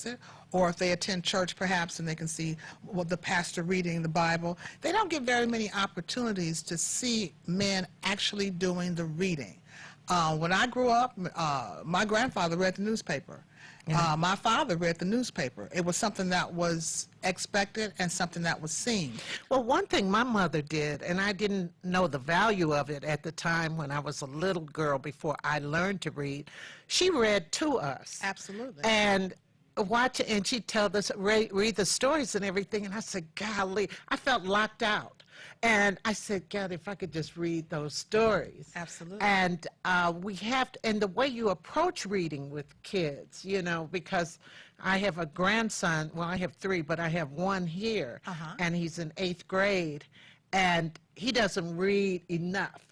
opposite, or if they attend church perhaps and they can see the pastor reading the Bible, they don't get very many opportunities to see men actually doing the reading. When I grew up, my grandfather read the newspaper. My father read the newspaper. It was something that was expected and something that was seen. Well, one thing my mother did, and I didn't know the value of it at the time when I was a little girl before I learned to read, she read to us. Absolutely. And and she'd tell us, read the stories and everything, and I said, golly, I felt locked out. And I said, God, if I could just read those stories. Absolutely. And we have to, and the way you approach reading with kids, you know, because I have a grandson, well, I have 3, but I have one here, and he's in 8th grade, and he doesn't read enough.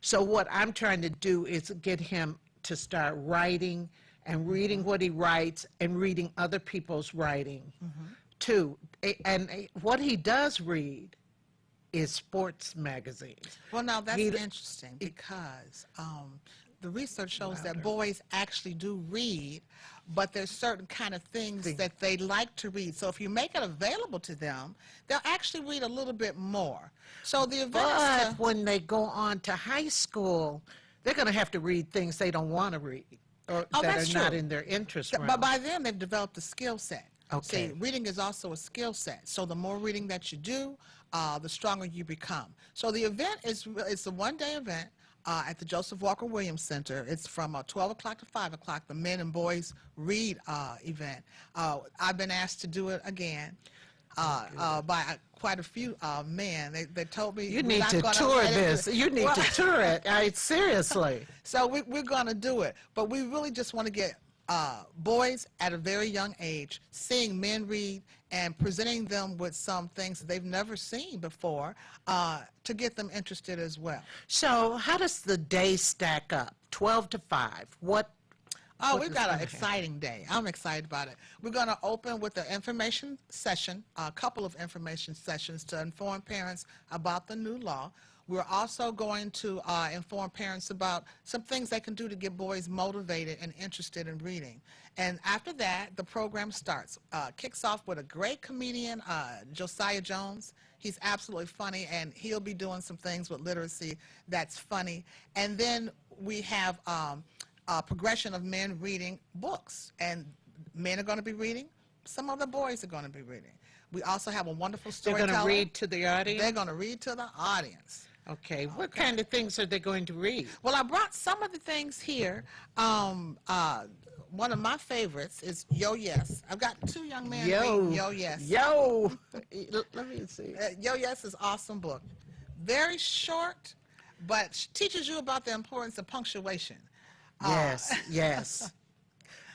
So what I'm trying to do is get him to start writing and reading what he writes and reading other people's writing, too. And what he does read is sports magazines. Well, now that's interesting because the research shows that boys actually do read, but there's certain kind of things that they like to read. So if you make it available to them, they'll actually read a little bit more. So the event is when they go on to high school, they're going to have to read things they don't want to read or that are not in their interest realm. But by then, they've developed a skill set. Okay. See, reading is also a skill set. So the more reading that you do, the stronger you become. So the event it's a one-day event at the Joseph Walker Williams Center. It's from 12 o'clock to 5 o'clock, the Men and Boys Read event. I've been asked to do it again by quite a few men. They told me you need to tour this. You need to tour it. Seriously. So we're going to do it, but we really just want to get boys at a very young age seeing men read and presenting them with some things that they've never seen before to get them interested as well. So how does the day stack up? 12 to 5. We've got an exciting day. I'm excited about it. We're going to open with an information session, a couple of information sessions to inform parents about the new law. We're also going to inform parents about some things they can do to get boys motivated and interested in reading. And after that, the program starts. Kicks off with a great comedian, Josiah Jones. He's absolutely funny, and he'll be doing some things with literacy that's funny. And then we have progression of men reading books, and men are going to be reading. Some other boys are going to be reading. We also have a wonderful storyteller. They're going to read to the audience? They're going to read to the audience. Okay. What kind of things are they going to read? Well, I brought some of the things here. One of my favorites is Yo Yes. I've got 2 young men reading Yo Yes. Yo! Let me see. Yo Yes is an awesome book. Very short, but teaches you about the importance of punctuation. Yes, yes,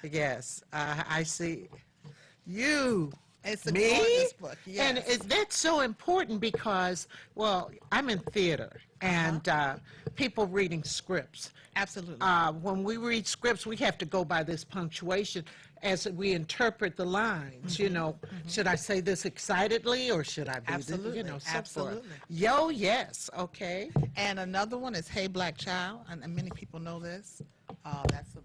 yes. I see. You. It's a gorgeous book, yes. And that's so important because, well, I'm in theater, and people reading scripts. Absolutely. When we read scripts, we have to go by this punctuation as we interpret the lines. You know, should I say this excitedly or should I be, absolutely, so absolutely. forth. Yo, yes, okay. And another one is Hey Black Child, and many people know this. That's a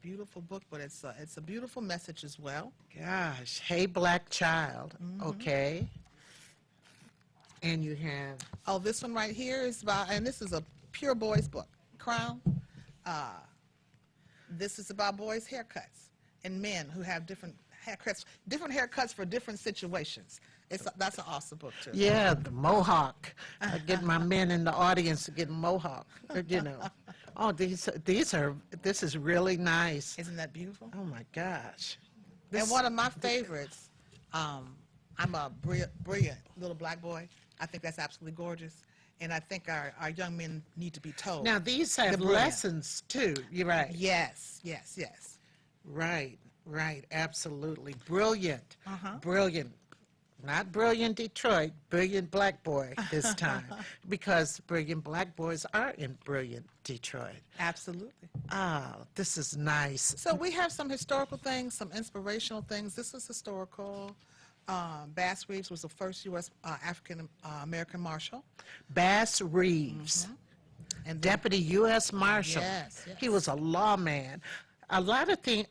beautiful book, but it's a beautiful message as well. Gosh, Hey Black Child, okay. And you have... Oh, this one right here is about, and this is a pure boys book, Crown. This is about boys' haircuts and men who have different haircuts for different situations. That's an awesome book too. Yeah, the mohawk. I get my men in the audience to get a mohawk. You know. Oh, this is really nice. Isn't that beautiful? Oh my gosh. And one of my favorites. I'm a brilliant little black boy. I think that's absolutely gorgeous. And I think our young men need to be told. Now these have lessons too. You're right. Yes, yes, yes. Right, right, absolutely. Brilliant, brilliant. Not brilliant Detroit, brilliant black boy this time. Because brilliant black boys are in brilliant Detroit. Absolutely. Ah, this is nice. So we have some historical things, some inspirational things. This is historical. Bass Reeves was the first U.S. African-American Marshal. Bass Reeves, and Deputy U.S. Marshal. Yes, yes. He was a lawman. A lot of things,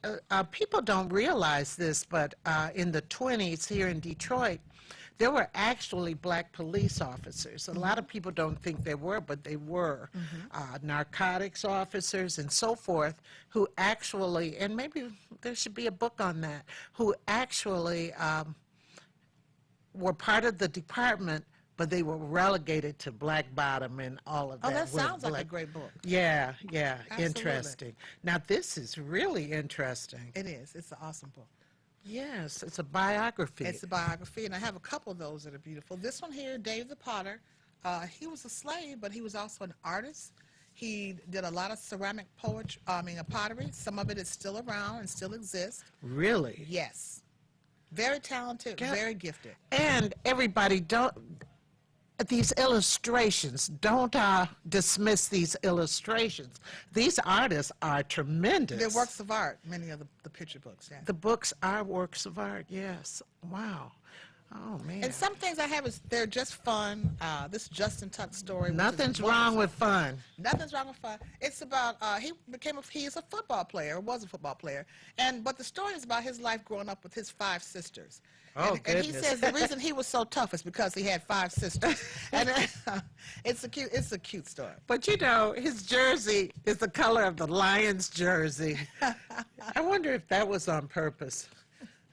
people don't realize this, but in the 20s here in Detroit, there were actually black police officers. A lot of people don't think there were, but they were. Narcotics officers and so forth, who actually, and maybe there should be a book on that, who actually were part of the department, but they were relegated to black bottom and all of that. Oh, that with sounds like a black- great book. Yeah, yeah, Absolutely. interesting. Now this is really interesting. It is. It's an awesome book. Yes, it's a biography. It's a biography, and I have a couple of those that are beautiful. This one here, Dave the Potter, he was a slave, but he was also an artist. He did a lot of ceramic poetry, pottery. Some of it is still around and still exists. Really? Yes. Very talented, Yeah. very gifted. And everybody these illustrations, don't dismiss these illustrations. These artists are tremendous. They're works of art, many of the picture books, yeah. The books are works of art, yes. Wow. Oh, man. And some things I have is they're just fun. This Justin Tuck story. which is Nothing's wonderful. wrong with fun. Nothing's wrong with fun. It's about he's a football player, or was a football player, but the story is about his life growing up with his 5 sisters. Oh, and he goodness. says the reason he was so tough is because he had 5 sisters. And it's a cute story. But you know, his jersey is the color of the Lions jersey. I wonder if that was on purpose.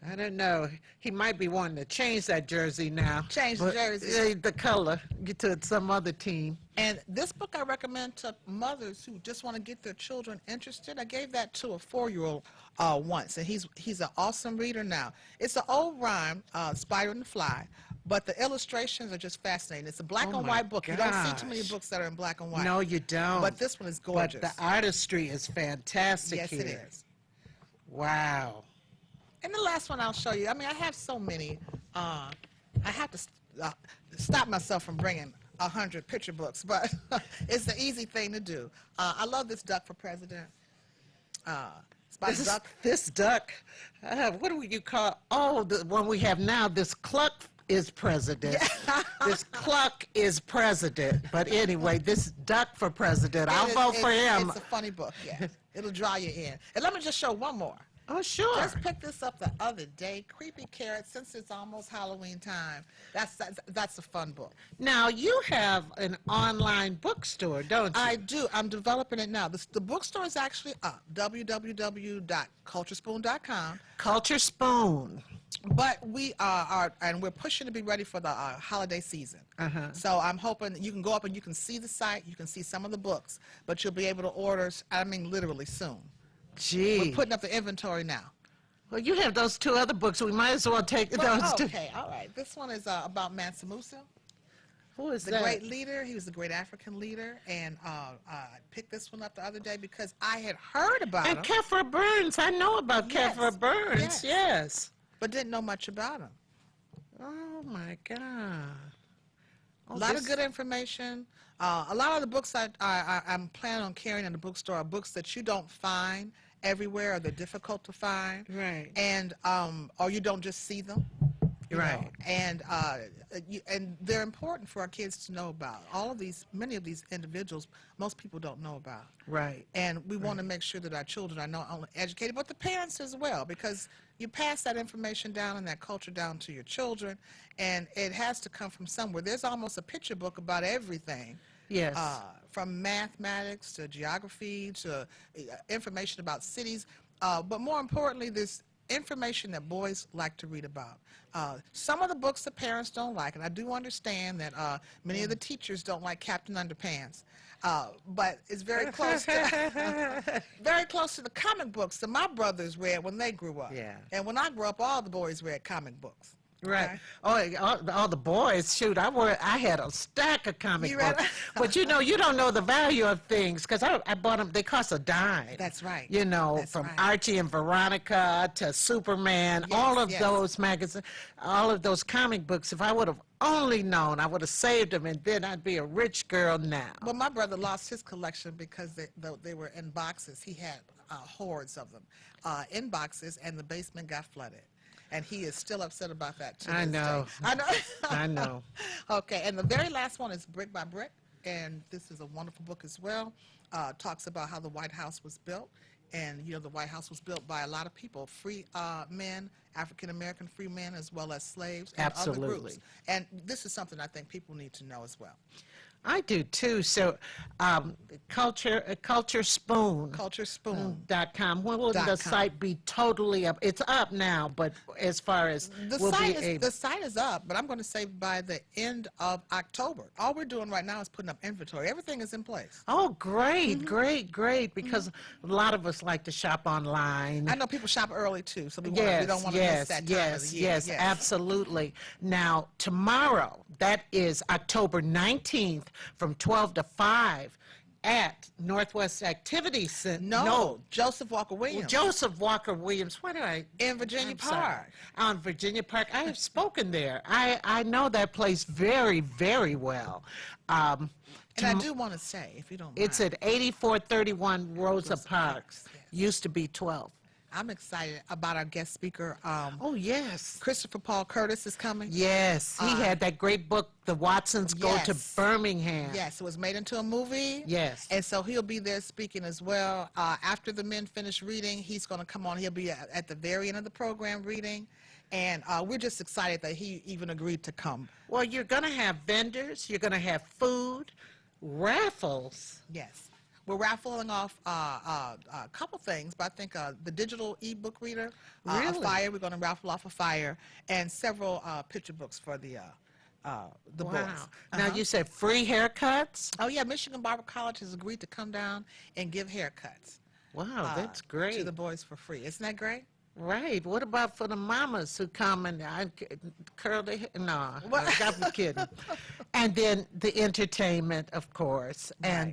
I don't know. He might be wanting to change that jersey now. Change the But, jersey. the color, get to some other team. And this book I recommend to mothers who just want to get their children interested. I gave that to a 4-year-old once, and he's an awesome reader now. It's an old rhyme, Spider and the Fly, but the illustrations are just fascinating. It's a black Oh and my white book. You don't see too many gosh. books that are in black and white. No, you don't. But this one is gorgeous. But the artistry is fantastic Yes, here. it is. Wow. And the last one I'll show you. I mean, I have so many. I have to stop myself from bringing 100 picture books, but it's the easy thing to do. I love this Duck for President. It's by Duck. This duck, what do you call, the one we have now, this cluck is president. This cluck is president. But anyway, this duck for president, I'll vote for him. It's a funny book, yeah. It'll draw you in. And let me just show one more. Oh, sure. Just picked this up the other day. Creepy Carrot, since it's almost Halloween time. That's a fun book. Now, you have an online bookstore, don't you? I do. I'm developing it now. The bookstore is actually up, www.culturespoon.com. Culture Spoon. But we and we're pushing to be ready for the holiday season. So I'm hoping that you can go up and you can see the site, you can see some of the books, but you'll be able to order, literally soon. Gee. We're putting up the inventory now. Well, you have those 2 other books. We might as well take those 2. Okay, all right. This one is about Mansa Musa. Who is The that? great leader. He was a great African leader, and I picked this one up the other day because I had heard about And him, Kefra Burns. I know about Yes, Kefra Burns. yes. Yes. but didn't know much about him. Oh, my God. A lot of good information. A lot of the books I'm planning on carrying in the bookstore are books that you don't find everywhere, or they're difficult to find. Right. And or you don't just see them. you Right. know, and they're important for our kids to know about. Many of these individuals, most people don't know about. Right. And we want to make sure that our children are not only educated, but the parents as well, because you pass that information down and that culture down to your children, and it has to come from somewhere. There's almost a picture book about everything. Yes. From mathematics to geography to information about cities. But more importantly, there's information that boys like to read about. Some of the books the parents don't like, and I do understand that many of the teachers don't like Captain Underpants. But it's very close to, very close to the comic books that my brothers read when they grew up. Yeah. And when I grew up, all the boys read comic books. Right. Okay? Oh, all the boys, shoot, I had a stack of comic You read books. it? But you know, you don't know the value of things, because I bought them, they cost a dime. That's right. You know, That's from right. Archie and Veronica to Superman, Yes, all of yes. those magazines, all of those comic books. If I would have only known, I would have saved them, and then I'd be a rich girl now. Well, my brother lost his collection because they were in boxes. He had hordes of them in boxes, and the basement got flooded. And he is still upset about that, too. I know. I know. I know. Okay, and the very last one is Brick by Brick, and this is a wonderful book as well. Talks about how the White House was built. And the White House was built by a lot of people, free men, African American free men, as well as slaves and other Absolutely. groups. And this is something I think people need to know as well. I do too. So, Culture Spoon. CultureSpoon.com. When will the site be totally up? It's up now, but as far as The site is up, but I'm going to say by the end of October. All we're doing right now is putting up inventory. Everything is in place. Oh, great, great, because a lot of us like to shop online. I know people shop early too, so we don't want to miss that time of the year. Yes, absolutely. Now, tomorrow, that is October 19th, from 12 to 5 at Northwest Activity Center. No, Joseph Walker Williams. Joseph Walker Williams. What do I? In Virginia Park. On Virginia Park. I have spoken there. I know that place very, very well. And I do want to say, if you don't mind. It's at 8431 Rosa Parks. Yes. Used to be 12. I'm excited about our guest speaker. Oh, yes. Christopher Paul Curtis is coming. Yes, he had that great book, The Watsons Go to Yes. Birmingham. Yes, it was made into a movie. Yes. And so he'll be there speaking as well. After the men finish reading, he's going to come on. He'll be at the very end of the program reading. And we're just excited that he even agreed to come. Well, you're going to have vendors, you're going to have food, raffles. Yes. We're raffling off a couple things, but I think the digital ebook reader, a Really? Fire. We're going to raffle off a Fire, and several picture books for the boys. Now, you said free haircuts? Oh yeah, Michigan Barber College has agreed to come down and give haircuts. Wow, that's great. To the boys for free. Isn't that great? Right. What about for the mamas who come and curl their hair? No, What? I'm kidding. And then the entertainment, of course. And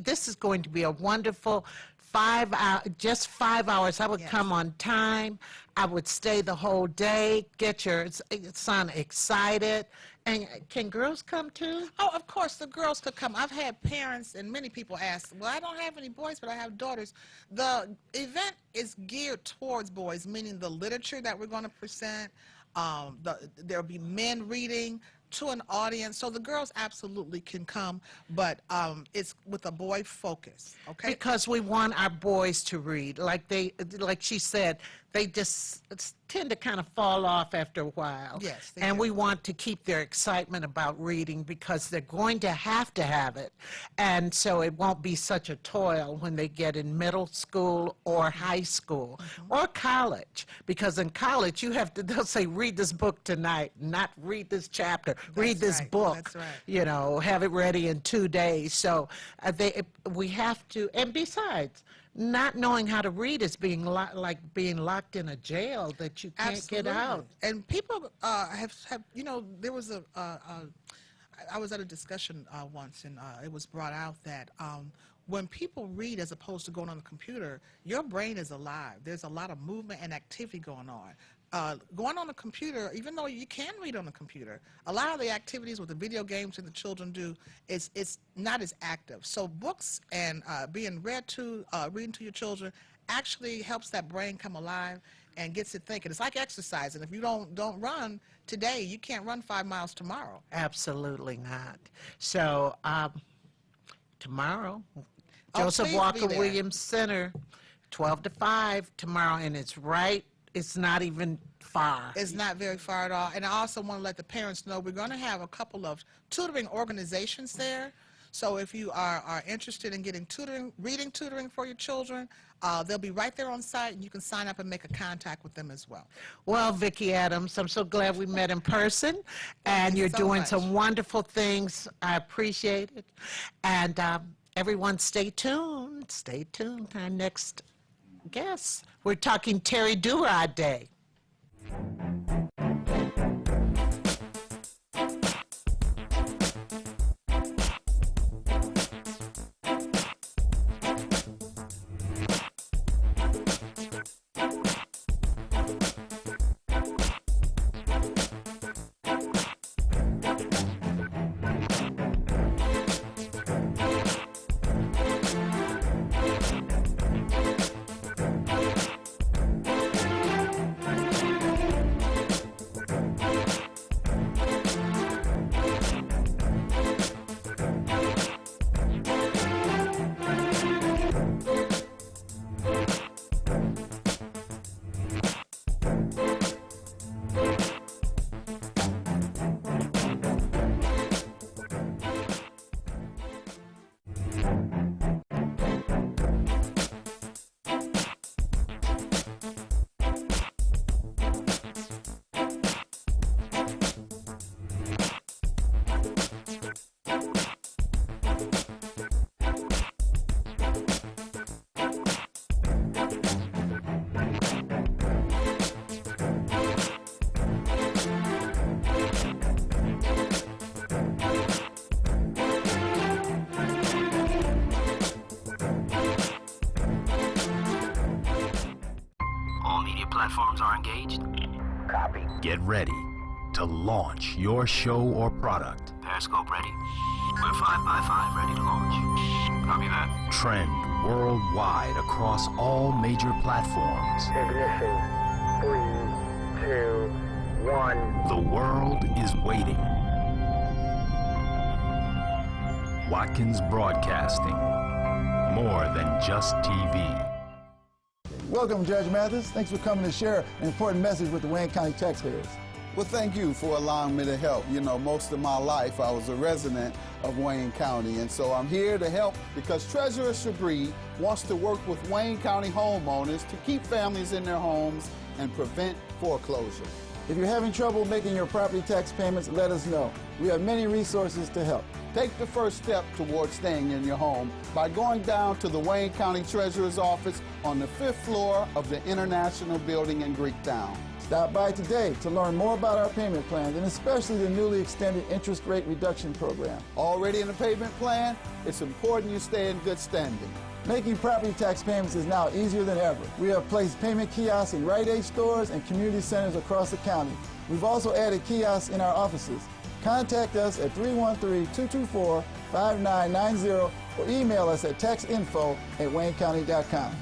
this is going to be a wonderful 5 hour, just 5 hours. I would Yes. come on time. I would stay the whole day, get your son excited. And can girls come too? Oh, of course, the girls could come. I've had parents and many people ask, well, I don't have any boys, but I have daughters. The event is geared towards boys, meaning the literature that we're going to present, there'll be men reading to an audience. So the girls absolutely can come, but it's with a boy focus, okay? Because we want our boys to read. Like she said, they just tend to kind of fall off after a while. Yes, they and do. we want to keep their excitement about reading because they're going to have it. And so it won't be such a toil when they get in middle school or high school or college. Because in college, they'll say, read this book tonight, not read this chapter, read this right. book. That's right. Have it ready in 2 days. So we have to, and besides, not knowing how to read is like being locked in a jail that you can't get out. And people have there was I was at a discussion once, and it was brought out that when people read as opposed to going on the computer, your brain is alive. There's a lot of movement and activity going on. Going on the computer, even though you can read on the computer, a lot of the activities with the video games that the children do is not as active. So books and being reading to your children actually helps that brain come alive and gets it thinking. It's like exercising. If you don't run today, you can't run 5 miles tomorrow. Absolutely not. So tomorrow, Oh, Joseph please Walker be there. Williams Center, 12 to 5 tomorrow, and it's not even far. It's not very far at all. And I also want to let the parents know we're going to have a couple of tutoring organizations there. So if you are interested in getting reading tutoring for your children, they'll be right there on site, and you can sign up and make a contact with them as well. Well, Vicki Adams, I'm so glad we met in person, and you you're so doing much. some wonderful things. I appreciate it. And everyone stay tuned. Stay tuned. Our next guest, we're talking Terry Durod Day. are engaged. Copy. Get ready to launch your show or product. Periscope ready. We're 5x5 ready to launch. Copy that. Trend worldwide across all major platforms. Ignition. 3, 2, 1. The world is waiting. Watkins Broadcasting. More than just TV. Welcome, Judge Mathis. Thanks for coming to share an important message with the Wayne County taxpayers. Well, thank you for allowing me to help. You know, most of my life I was a resident of Wayne County, and so I'm here to help because Treasurer Shabri wants to work with Wayne County homeowners to keep families in their homes and prevent foreclosure. If you're having trouble making your property tax payments, let us know. We have many resources to help. Take the first step towards staying in your home by going down to the Wayne County Treasurer's office on the 5th floor of the International Building in Greektown. Stop by today to learn more about our payment plans and especially the newly extended interest rate reduction program. Already in the payment plan? It's important you stay in good standing. Making property tax payments is now easier than ever. We have placed payment kiosks in Rite Aid stores and community centers across the county. We've also added kiosks in our offices. Contact us at 313-224-5990 or email us at taxinfo@waynecounty.com.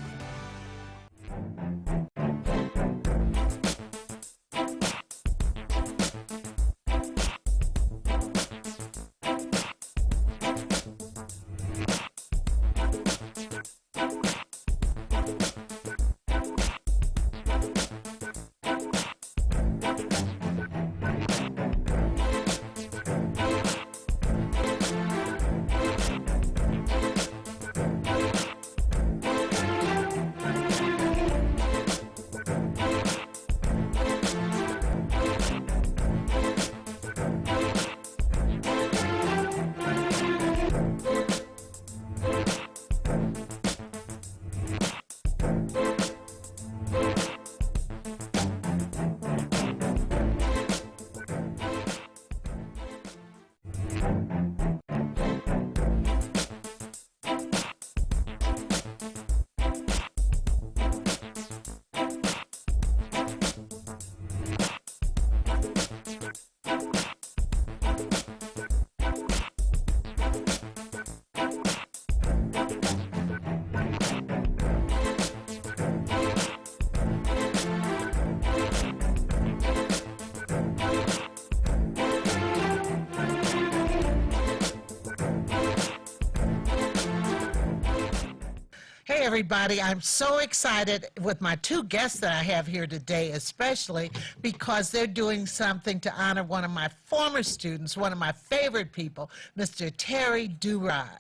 Hey everybody, I'm so excited with my two guests that I have here today, especially because they're doing something to honor one of my former students, one of my favorite people, Mr. Terry Durod.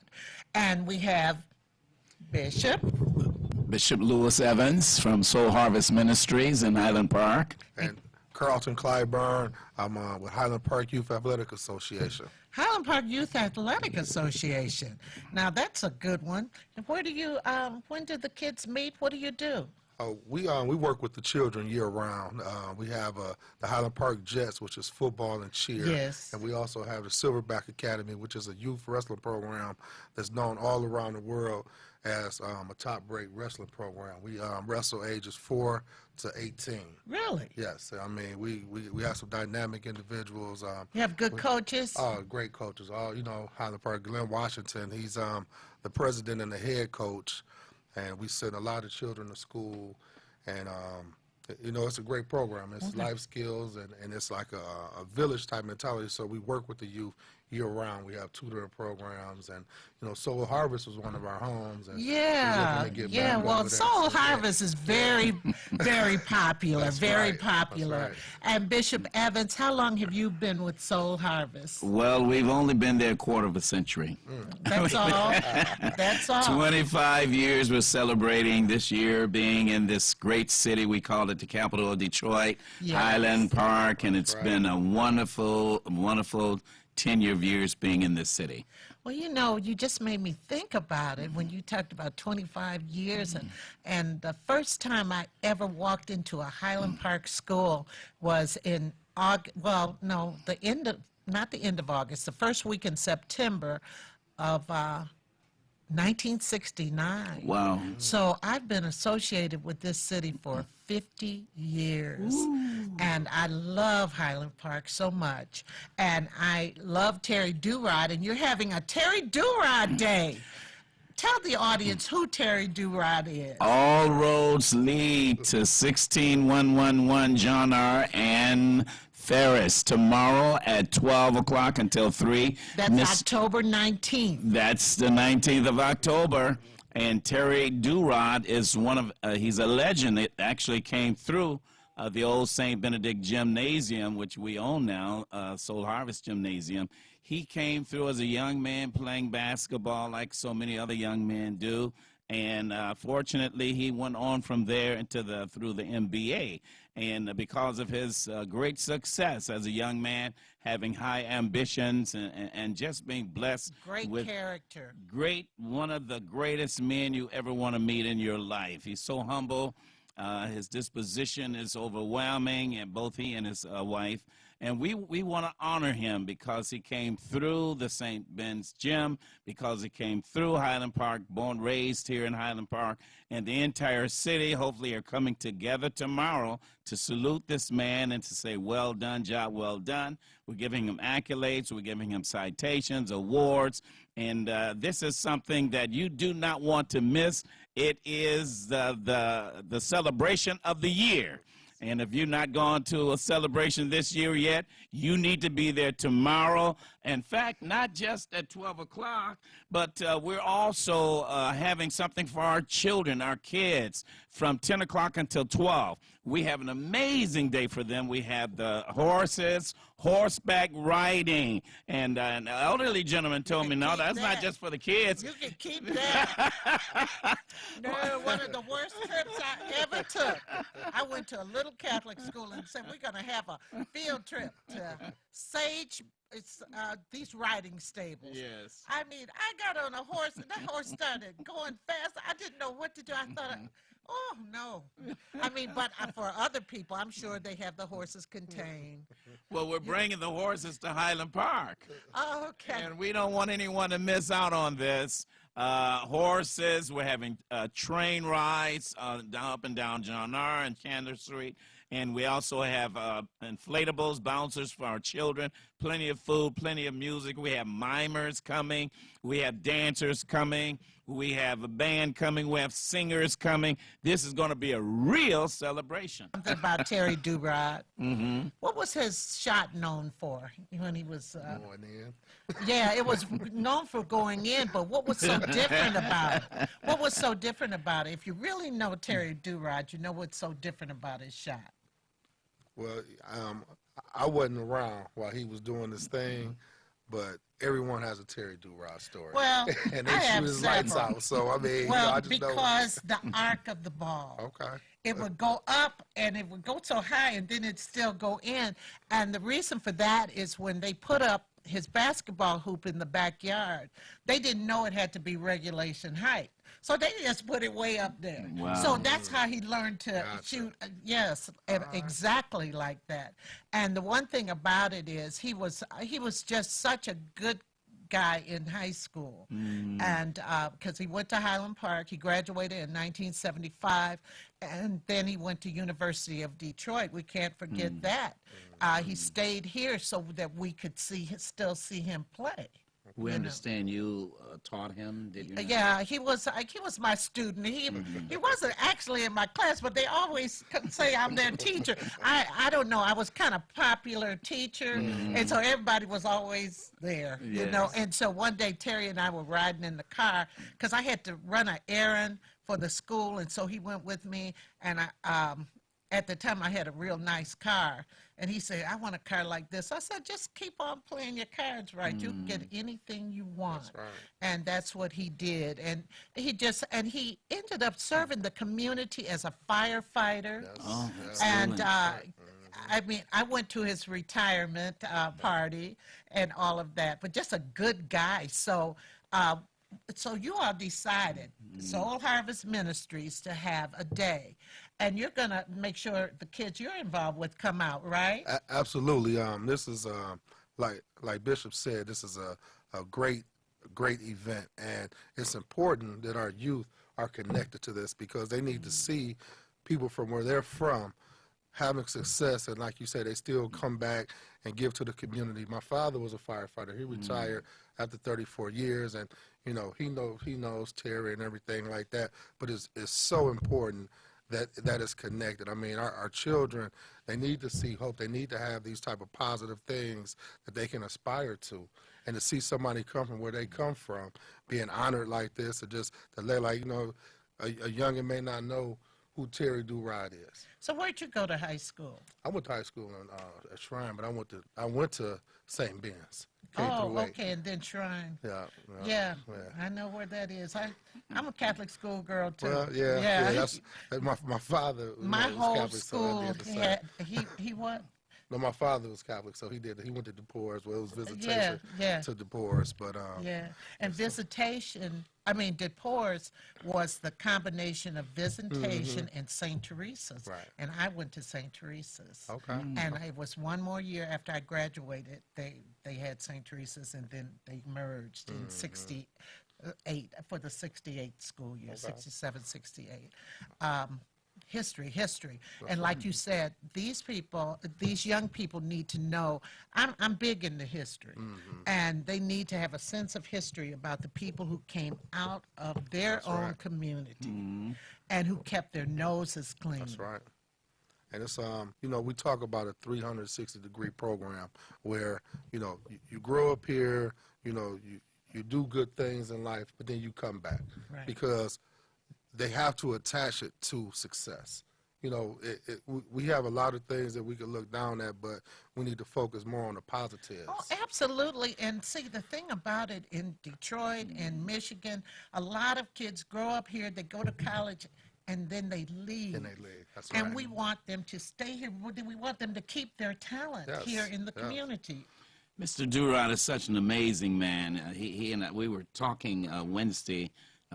And we have Bishop Lewis Evans from Soul Harvest Ministries in Highland Park. And Carlton Clyburn. I'm with Highland Park Youth Athletic Association. Highland Park Youth Athletic Association. Now that's a good one. And where do you, when do the kids meet? What do you do? We work with the children year round. We have the Highland Park Jets, which is football and cheer. Yes. And we also have the Silverback Academy, which is a youth wrestling program that's known all around the world as a top-rate wrestling program. We wrestle ages 4 to 18. Really? Yes. I mean, we have some dynamic individuals. You have good coaches? Great coaches. Highland Park, Glenn Washington, he's the president and the head coach. And we send a lot of children to school, and it's a great program. It's life skills, and it's like a village type mentality. So we work with the youth year round. We have tutoring programs, and Soul Harvest was one of our homes. And yeah. Well, Soul Harvest is very, very popular. That's very right. popular. That's right. And Bishop Evans, how long have you been with Soul Harvest? Well, we've only been there a quarter of a century. That's all. That's all. 25 years we're celebrating this year being in this great city. We call it the capital of Detroit, Yes. Highland Park, and it's Right. been a wonderful, wonderful tenure of years being in this city. Well, you just made me think about it when you talked about 25 years. And the first time I ever walked into a Highland Park school was in August, not the end of August, the first week in September of 1969. Wow. So I've been associated with this city for 50 years. And I love Highland Park so much. And I love Terry Durod, and you're having a Terry Durod Day. Tell the audience who Terry Durod is. All roads lead to 16111 John R. and Ferris tomorrow at 12 o'clock until 3. That's October 19th. That's the 19th of October. And Terry Durod is one of, he's a legend. It actually came through the old St. Benedict Gymnasium, which we own now, Soul Harvest Gymnasium. He came through as a young man playing basketball like so many other young men do. And fortunately, he went on from there into through the NBA. And because of his great success as a young man, having high ambitions and just being blessed with character. One of the greatest men you ever want to meet in your life. He's so humble. His disposition is overwhelming, and both he and his wife. And we want to honor him because he came through the St. Ben's Gym, because he came through Highland Park, born, raised here in Highland Park, and the entire city hopefully are coming together tomorrow to salute this man and to say, well done, job well done. We're giving him accolades, we're giving him citations, awards, and this is something that you do not want to miss. It is the celebration of the year. And if you're not going to a celebration this year yet, you need to be there tomorrow. In fact, not just at 12 o'clock, but we're also having something for our children, our kids, from 10 o'clock until 12. We have an amazing day for them. We have the horses, horseback riding. And an elderly gentleman told me, no, that's not just for the kids. You can keep that. No, one of the worst trips I ever took. I went to a little Catholic school and said, we're going to have a field trip to Sage. It's these riding stables. Yes. I mean, I got on a horse, and that horse started going fast. I didn't know what to do. I thought, oh, no. I mean, but for other people, I'm sure they have the horses contained. Well, we're bringing the horses to Highland Park. Oh, okay. And we don't want anyone to miss out on this. Horses, we're having train rides up and down John R. and Chandler Street. And we also have inflatables, bouncers for our children, plenty of food, plenty of music. We have mimers coming. We have dancers coming. We have a band coming. We have singers coming. This is going to be a real celebration. Something about Terry Durod. Mm-hmm. What was his shot known for when he was... Going in. Yeah, it was known for going in, but what was so different about it? What was so different about it? If you really know Terry Durod, you know what's so different about his shot. Well, I wasn't around while he was doing this thing, but everyone has a Terry Durod story. Well, and they I shoot have his lights several. out. So I mean, Well, I just because the arc of the ball. Okay. It would go up and it would go so high and then it'd still go in. And the reason for that is when they put up his basketball hoop in the backyard, they didn't know it had to be regulation height. So they just put it way up there. Wow. So that's how he learned to shoot. Yes, exactly like that. And the one thing about it is he was just such a good guy in high school. And because he went to Highland Park, he graduated in 1975, and then he went to University of Detroit. We can't forget that. He stayed here so that we could still see him play. We understand you taught him, did you not? Yeah, he was my student. He wasn't actually in my class, but they always say I'm their teacher. I don't know. I was kind of popular teacher, and so everybody was always there, you know. And so one day Terry and I were riding in the car because I had to run an errand for the school, and so he went with me. And at the time I had a real nice car. And he said, I want a car like this. I said, just keep on playing your cards right. You can get anything you want. That's right. And that's what he did. And he ended up serving the community as a firefighter. Yes. Oh, And excellent. I mean, I went to his retirement party and all of that, but just a good guy. So you all decided, Soul Harvest Ministries, to have a day. And you're going to make sure the kids you're involved with come out, right? Absolutely. This is, like Bishop said, this is a great great event, and it's important that our youth are connected to this because they need to see people from where they're from having success, and like you said, they still come back and give to the community. My father was a firefighter. He retired after 34 years, and you know he knows Terry and everything like that. But it's so important that is connected. I mean, our children, they need to see hope. They need to have these type of positive things that they can aspire to. And to see somebody come from where they come from, being honored like this, or just to let, like, you know, a youngin may not know who Terry Durod is. So where'd you go to high school? I went to high school at Shrine, but I went to St. Ben's. Oh, okay, and then Shrine. Yeah, I know where that is. I'm a Catholic school girl too. Well, yeah. That's my father. My was whole Catholic, school so he what? No, my father was Catholic, so he went to DePores. Well, it was visitation to DePores, but and visitation. I mean, DePores was the combination of visitation and St. Teresa's, Right. and I went to St. Teresa's. Okay. And it was one more year after I graduated. They had St. Teresa's, and then they merged in '68 for the '68 school year, 67, '68. History. And like you said, these young people need to know, I'm big into history, and they need to have a sense of history about the people who came out of their own community and who kept their noses clean. That's right. And it's, you know, we talk about a 360-degree program where, you know, you grow up here, you know, you do good things in life, but then you come back. Right. Because they have to attach it to success. You know, we have a lot of things that we can look down at, but we need to focus more on the positives. Oh, absolutely. And see, the thing about it in Detroit and Michigan, a lot of kids grow up here, they go to college, and then they leave. That's and right. we want them to stay here. We want them to keep their talent here in the community. Mr. Durod is such an amazing man. He and we were talking Wednesday.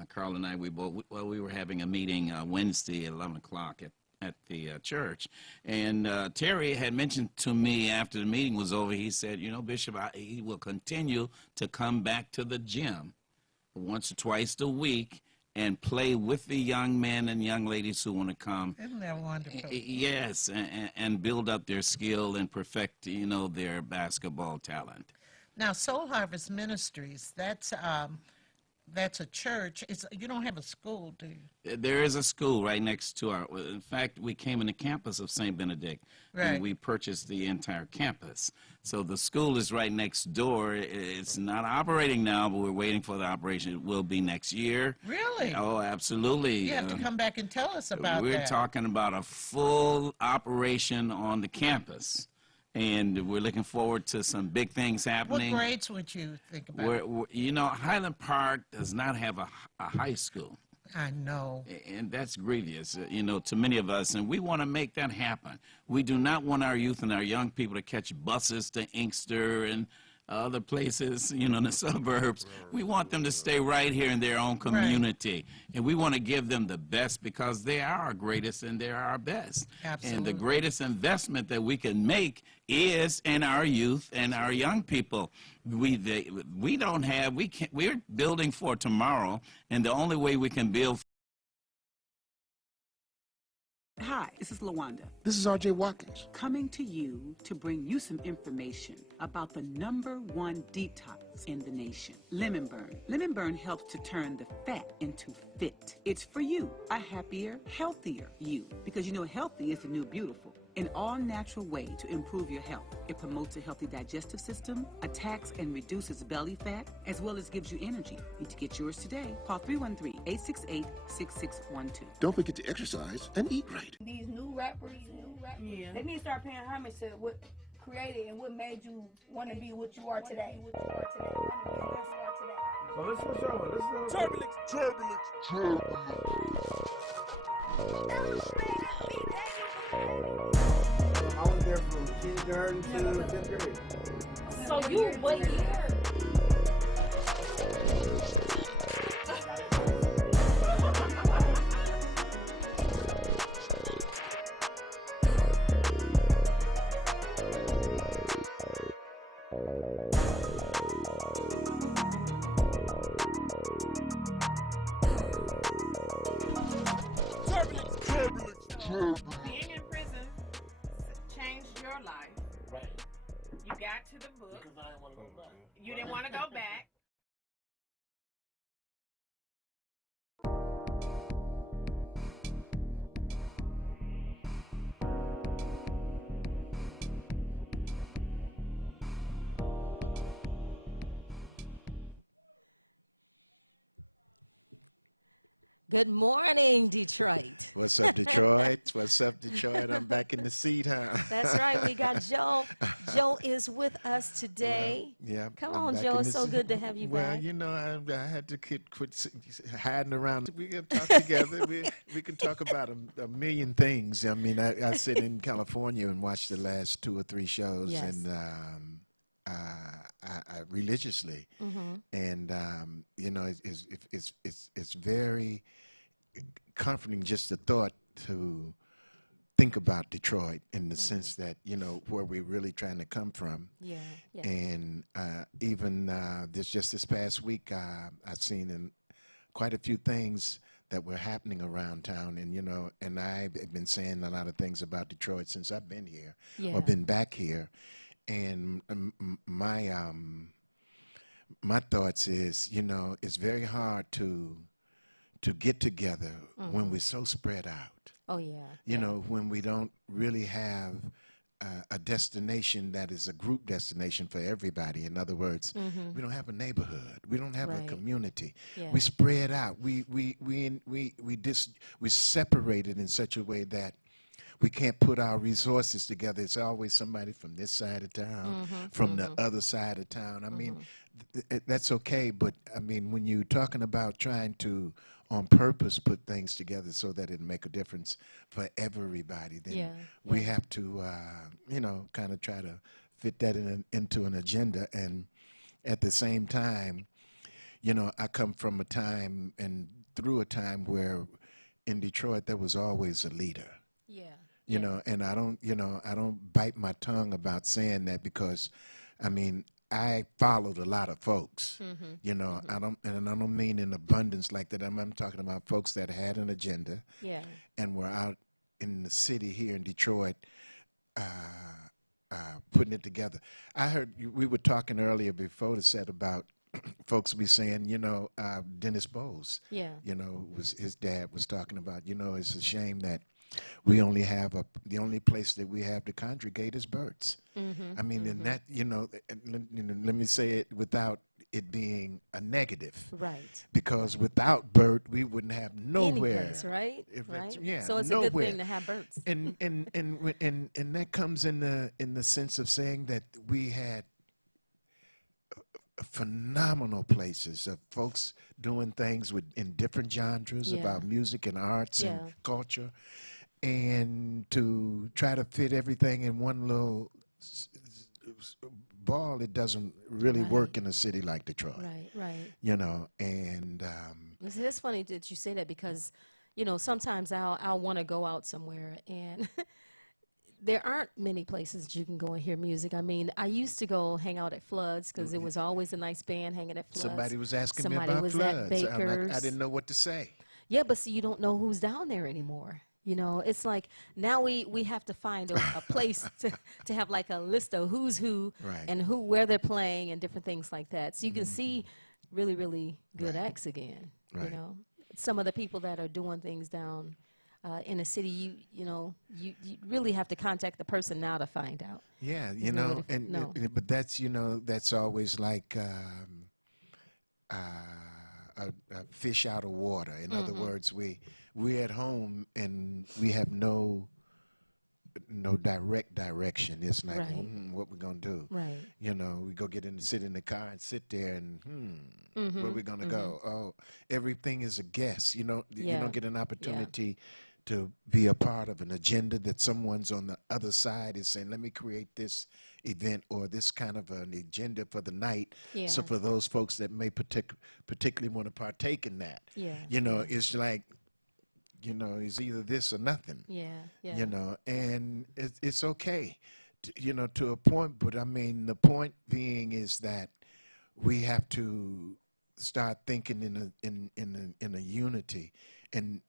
Carl and I, we were having a meeting Wednesday at 11 o'clock at the church, and Terry had mentioned to me after the meeting was over, he said, you know, Bishop, he will continue to come back to the gym once or twice a week and play with the young men and young ladies who want to come. Isn't that wonderful? Yes, and build up their skill and perfect, you know, their basketball talent. Now, Soul Harvest Ministries, that's a church. You don't have a school, do you? There is a school right next to in fact, we came in the campus of St. Benedict, and we purchased the entire campus. So the school is right next door. It's not operating now, but we're waiting for the operation. It will be next year. Really? Oh, absolutely. You have to come back and tell us about that. We're talking about a full operation on the campus. And we're looking forward to some big things happening. What grades would you think about? You know, Highland Park does not have a high school. I know. And that's grievous, you know, to many of us. And we want to make that happen. We do not want our youth and our young people to catch buses to Inkster and other places, you know, in the suburbs. We want them to stay right here in their own community. And we want to give them the best because they are our greatest and they're our best. Absolutely. And the greatest investment that we can make is in our youth and our young people. We're building for tomorrow, and the only way we can build. Hi, this is LaWanda. This is RJ Watkins. Coming to you to bring you some information about the #1 detox in the nation, Lemon Burn. Lemon Burn helps to turn the fat into fit. It's for you, a happier, healthier you. Because you know healthy is the new beautiful. An all-natural way to improve your health. It promotes a healthy digestive system, attacks and reduces belly fat, as well as gives you energy. Need to get yours today. Call 313-868-6612. Don't forget to exercise and eat right. These new rappers, they need to start paying homage to what created and what made you want to be what you are today. So let's switch over. Let's I was there from kindergarten to 5th grade. So you what year? You got to the book. Because I didn't want to go back. You didn't want to go back. Good morning, Detroit. What's up, Detroit? What's up, Detroit? I'm back in the seat, huh? That's right. We got Joe. Joe is with us today. Well, yeah. Come I'm on, back Joe. in It's the so seat. good to have you well, back. you know, I had to quit hiding around. We can talk together. We can talk about a million things. I mean, I sit in California and watch the last 2 or 3 shows, Yes. and I religiously, and you know, it's very comforting just the thought to think about Detroit in the sense that, you know, where we're really trying to come from. Yeah. And even this past week, I've seen quite a few things that were happening around town, and you know, and I've been saying a lot of things about Detroit since I've been here or been back here, and my thoughts is, you know, it's very hard to get together when we're so spread out. Oh, yeah. You know, when we don't really have a destination that is a group destination for everybody. In other words, we don't have a neighborhood. We don't have a community. Yeah. We spread out. We separated in such a way that we can't put our resources together. It's always somebody from this side of town, from the other side of town. I mean, that's okay, but I mean, when you're talking about trying to, on purpose, put things together so that it make a difference for everybody, then we have to, you know, kind of try to fit that into an agenda. And at the same time, you know, I come from a time and through a time where in Detroit there was always a leader. You know, and I don't bite my tongue about saying that, because, I mean, I followed a lot of folks. You know, I don't mean in abundance like that. I'm talking about folks that had an agenda and were out in the city here in Detroit putting it together. I heard we were talking earlier before the set about folks be saying, you know, Dennis Bowes. You know, his dad was talking about, you know, it's a shame that we only have the only place that we have to congregate is Burt's. I mean, and that, you know, let me say it without it being a negative. Right. Because without Burt, we wouldn't have nowhere. Any place, right? Right. Yeah. So it's nowhere. a good thing to have Burt's. And that comes in the sense of saying that we had phenomenal places of folks doing things in different genres about music and arts and culture, and to try to fit everything in one little ball, it doesn't really work in a city like Detroit. Right. You know, and it's funny that you say that, because, you know, sometimes I'll want to go out somewhere and there aren't many places you can go and hear music. I mean, I used to go hang out at Floods because it was always a nice band hanging at Floods. Somebody was asking me Somebody about was Floods. at Baker's. I didn't know what to say. Yeah, but see, you don't know who's down there anymore. You know, it's like now we have to find a place to have like a list of who's who and where they're playing and different things like that. So you can see really, really good acts again. You know, some of the people that are doing things down in a city, you know, you really have to contact the person now to find out. Yeah, you know, but that's, you know, that's always like a fish out of water. In other words, we're at home and we have no direct direction. It's like, what we're gonna do? Right. You know, we go sit in the car and sit there and where we gonna go? Oh, everything is a guess. You know, you don't get an opportunity to be a part of an agenda that someone's on the other side is saying, let me create this event or this kind of an agenda for the night. So for those folks that may particularly want to partake in that, you know, it's like, you know, it's either this or nothing. You know, and it's okay, you know, to a point. But I mean, the point being is that we have to start thinking in a unity and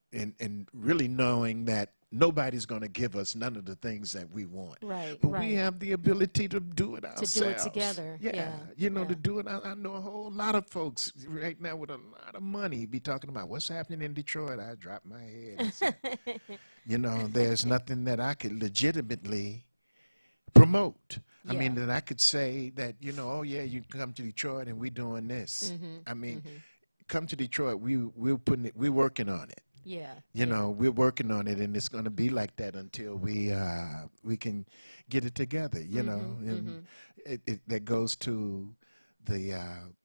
really knowing that nobody's going to give us none of the things that we want. Right, But right. we have the ability to do it ourselves. To do it together. Yeah. You know, to do it. I know a whole lot of folks right now with a lot of money be talking about what's happening in Detroit. I drop my head and say, you know, there's nothing that I could legitimately promote. I mean, that I could say that, you know, oh yeah, you can come to Detroit and we're doing this. I mean, come to Detroit, we're working on it. Yeah. You know, we're working on it, and it's going to be like that until we can get it together. You know, and that goes to the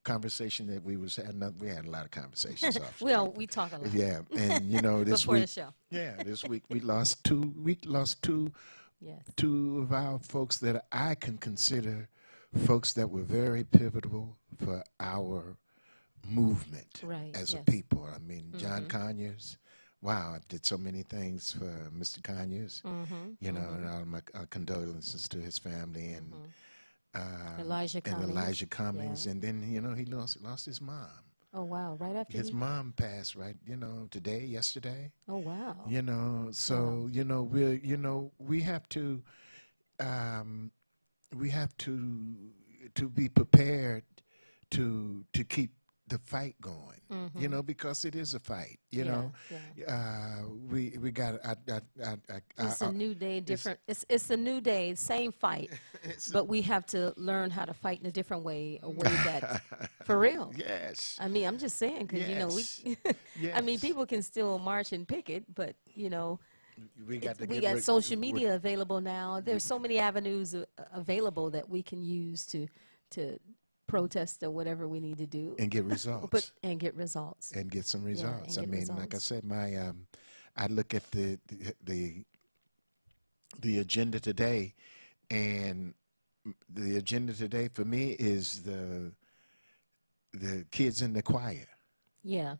conversation that we was having. We had a lot of conversations off. Well, we talk a lot. Yeah, and you know, this before week, the show. yeah, this week we lost two. Yes. Two of our folks that I can consider folks that were very pivotal for our movement as a people. I mean, John Conyers. Wow, I did so many things for Mr. Conyers. You know, and all my condolences to his family and Elijah Cummings. And then, you know, he lost his mom. Oh wow! Right after his mom passed, right? You know, yesterday. Oh wow! You know, so you know we have to be prepared to keep the fight going. You know, because it is a fight. You know, we got. It's a new day, different. It's a new day, same fight, but we have to learn how to fight in a different way, a way that, for real. Yes. I mean, I'm just saying because you know we. I mean, people can still march and picket, but you know. We got social media available now. There's so many avenues available that we can use to protest or whatever we need to do and get results. And get results. And get some results. I mean, like I said, I look at the agenda today, and the agenda today for me is the kids in the choir. Yeah.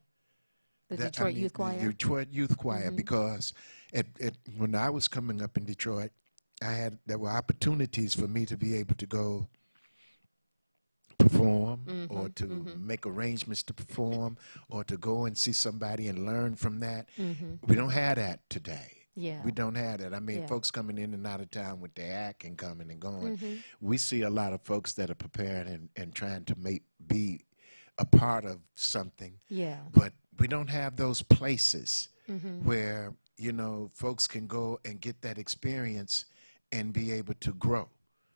The Detroit Youth Choir. The Detroit Youth Choir, because when I was coming up in Detroit, there were opportunities for me to be able to go perform or to make arrangements to perform or to go and see somebody and learn from that. We don't have that today. Yeah. We don't have that. I mean, folks coming in and out of town with their act and coming and going. We see a lot of folks that are prepared and trying to be a part of something. Yeah. But we don't have those places where, you know, folks can go and get that experience and be able to grow.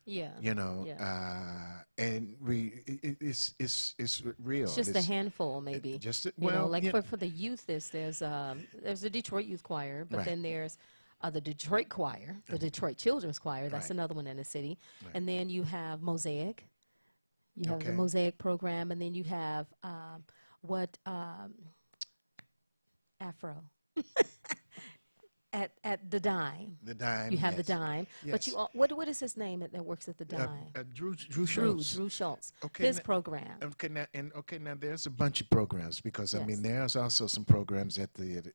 Yeah. You know, and it's real. It's just a handful, maybe. You know, like for the youth, there's the Detroit Youth Choir, but then there's the Detroit Choir, the Detroit Children's Choir. That's another one in the city. And then you have Mosaic. You have the Mosaic program, and then you have Afro. At the Dime. The Dime. You have the Dime. Yes. But what is his name that works at the Dime? Drew Schultz. Drew Schultz. Okay, his program. Now there's a bunch of programs because I mean there's also some programs at the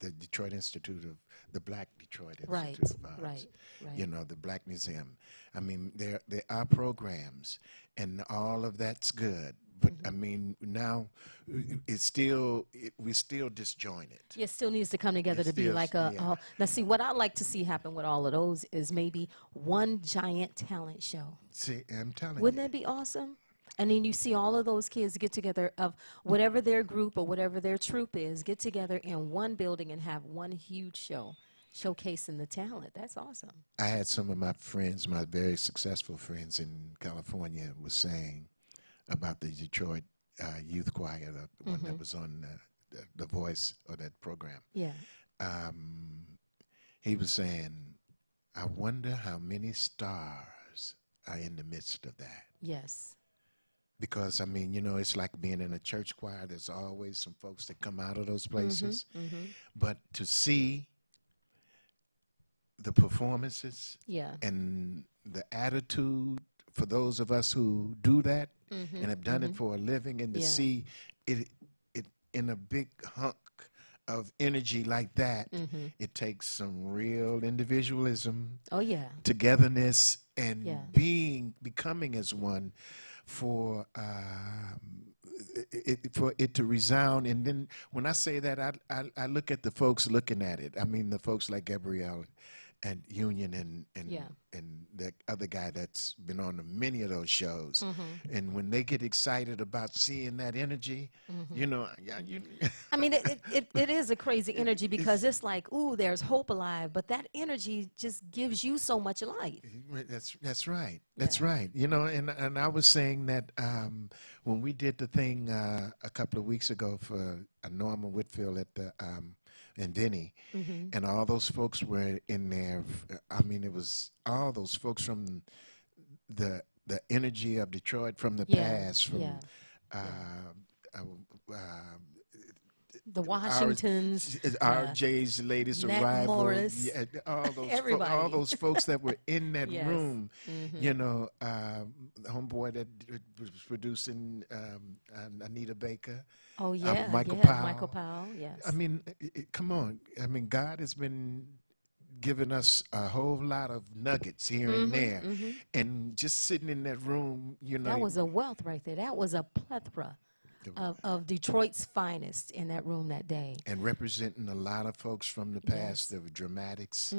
Detroit Institute of the Black Detroit Institute of Arts. Right. You know, the Black Museum. I mean there are programs and all of that's good. But I mean, now we're still disjointed. It still needs to come together to be like a. Now, see, what I like to see happen with all of those is maybe one giant talent show. See, I'm telling you. Wouldn't that be awesome? And then you see all of those kids get together of whatever their group or whatever their troupe is, get together in one building and have one huge show, showcasing the talent. That's awesome. I had some of my friends, my very successful friends in California, was saying about the Detroit Youth Choir, the one that was on the Voice of that program. Yeah. He was saying, I wonder how many stars are in the midst of that. Yes. Because, I mean, you know, it's like being in a church choir. There's always some folks that come out of those places. But to see the performances and the attitude for those of us who do that and have done it for a living, and to see it in a big hunk of energy like that, it takes some real individualism, togetherness, and becoming as one for for it to resound. And then when I say that, I look at the folks looking at it. I mean, the folks like Gabrielle and Union and the other guy that's been on many of those shows. And when they get excited about seeing that energy, you know, I mean, it is a crazy energy because it's like, ooh, there's hope alive, but that energy just gives you so much life. That's right. That's right. You know, and I was saying that when we did the thing a couple of weeks ago for Norma Whitfield at the and Vinny, and all those folks were in there. I mean, it was all those folks from the energy of Detroit from the past, from the Washingtons, RJ's latest Nat arrival, Morris, all those folks that were in that room. You know, the homeboy that was producing Anita Baker. Oh yeah, Michael Powell. Michael Powell. Yes. I mean, come on. I mean, God has been giving us a whole lot of nuggets here and there, and just sitting in that room, you know, that was a wealth right there. That was a plethora of Detroit's finest in that room that day. And representing a lot of folks from the past. There were Dramatics,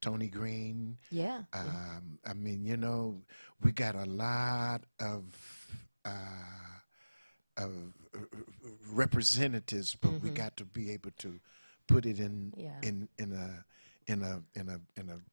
Tony Green. Yeah. I mean, you know, we got a lot of representatives, but we got to be able to put it in a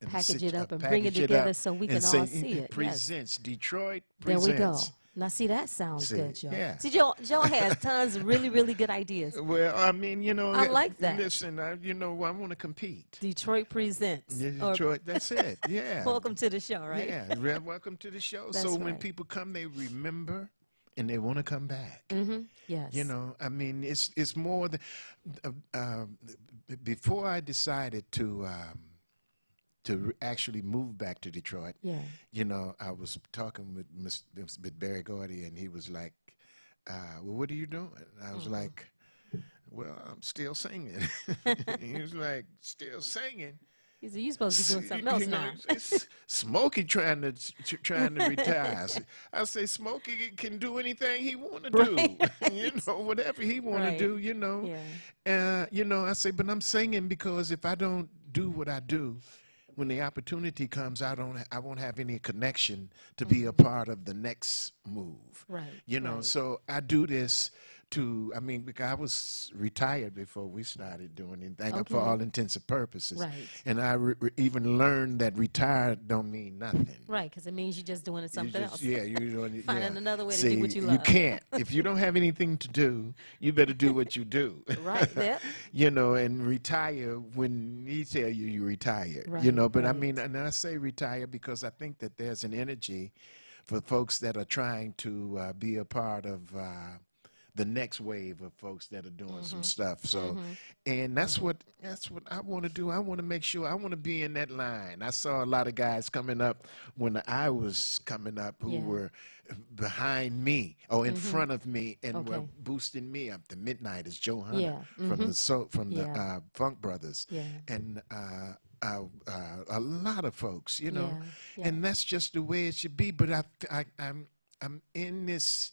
package it up and bring it together so we can all see it. Presents Detroit. There presents. we go. Now, see, that sounds good, Joe. Yeah. See, Joe has tons of really, really good ideas. Well, I mean, you know, I like that. Listen, you know, I want to compete. Detroit presents. Yeah, Detroit, that's it. Yeah. Welcome to the show, right? Yeah, welcome to the show. So when people come, they remember and they want to come back. Yes. You know, I mean, it's more than before I decided to actually move back to Detroit. Yeah. You know, I was talking with Barry Gordy, and he was like, "Well, what are you doing?" And I was like, "Well, I'm still singing." He was like, "Still singing?" He said, "You're supposed to be doing something else now." It's Smokey trying to retire. I say Smokey can do anything he want to do. You know, whatever he want to do. You know. Yeah. You know, I say, but I'm singing because if I don't do what I do, when the opportunity comes, I won't have any connection to be a part of the next move. Right. You know, so I do this I mean, because I was retired before we started doing anything for all intents and purposes. Right. And I even learned that retired don't mean nothing. Right, because it means you're just doing something else. Yeah, you're doing it. Finding another way to See, do what you love. You can't. If you don't have anything to do, you better do what you do. Right. Yep. You know, and retire when he tell you retire. Right, you know, but I mean, and I say retire because I think that there's an energy for folks that are trying to be a part of the next wave of folks that are doing some stuff. So, and that's what I want to do. I want to make sure I want to be in that line. I saw a lot of guys coming up when I was coming up who were behind me or in front of me and were boosting me up. The Midnighters, Joe Hunter from the Funk Brothers, and a lot of folks, you know, and that's just the way it should be. But I'm in this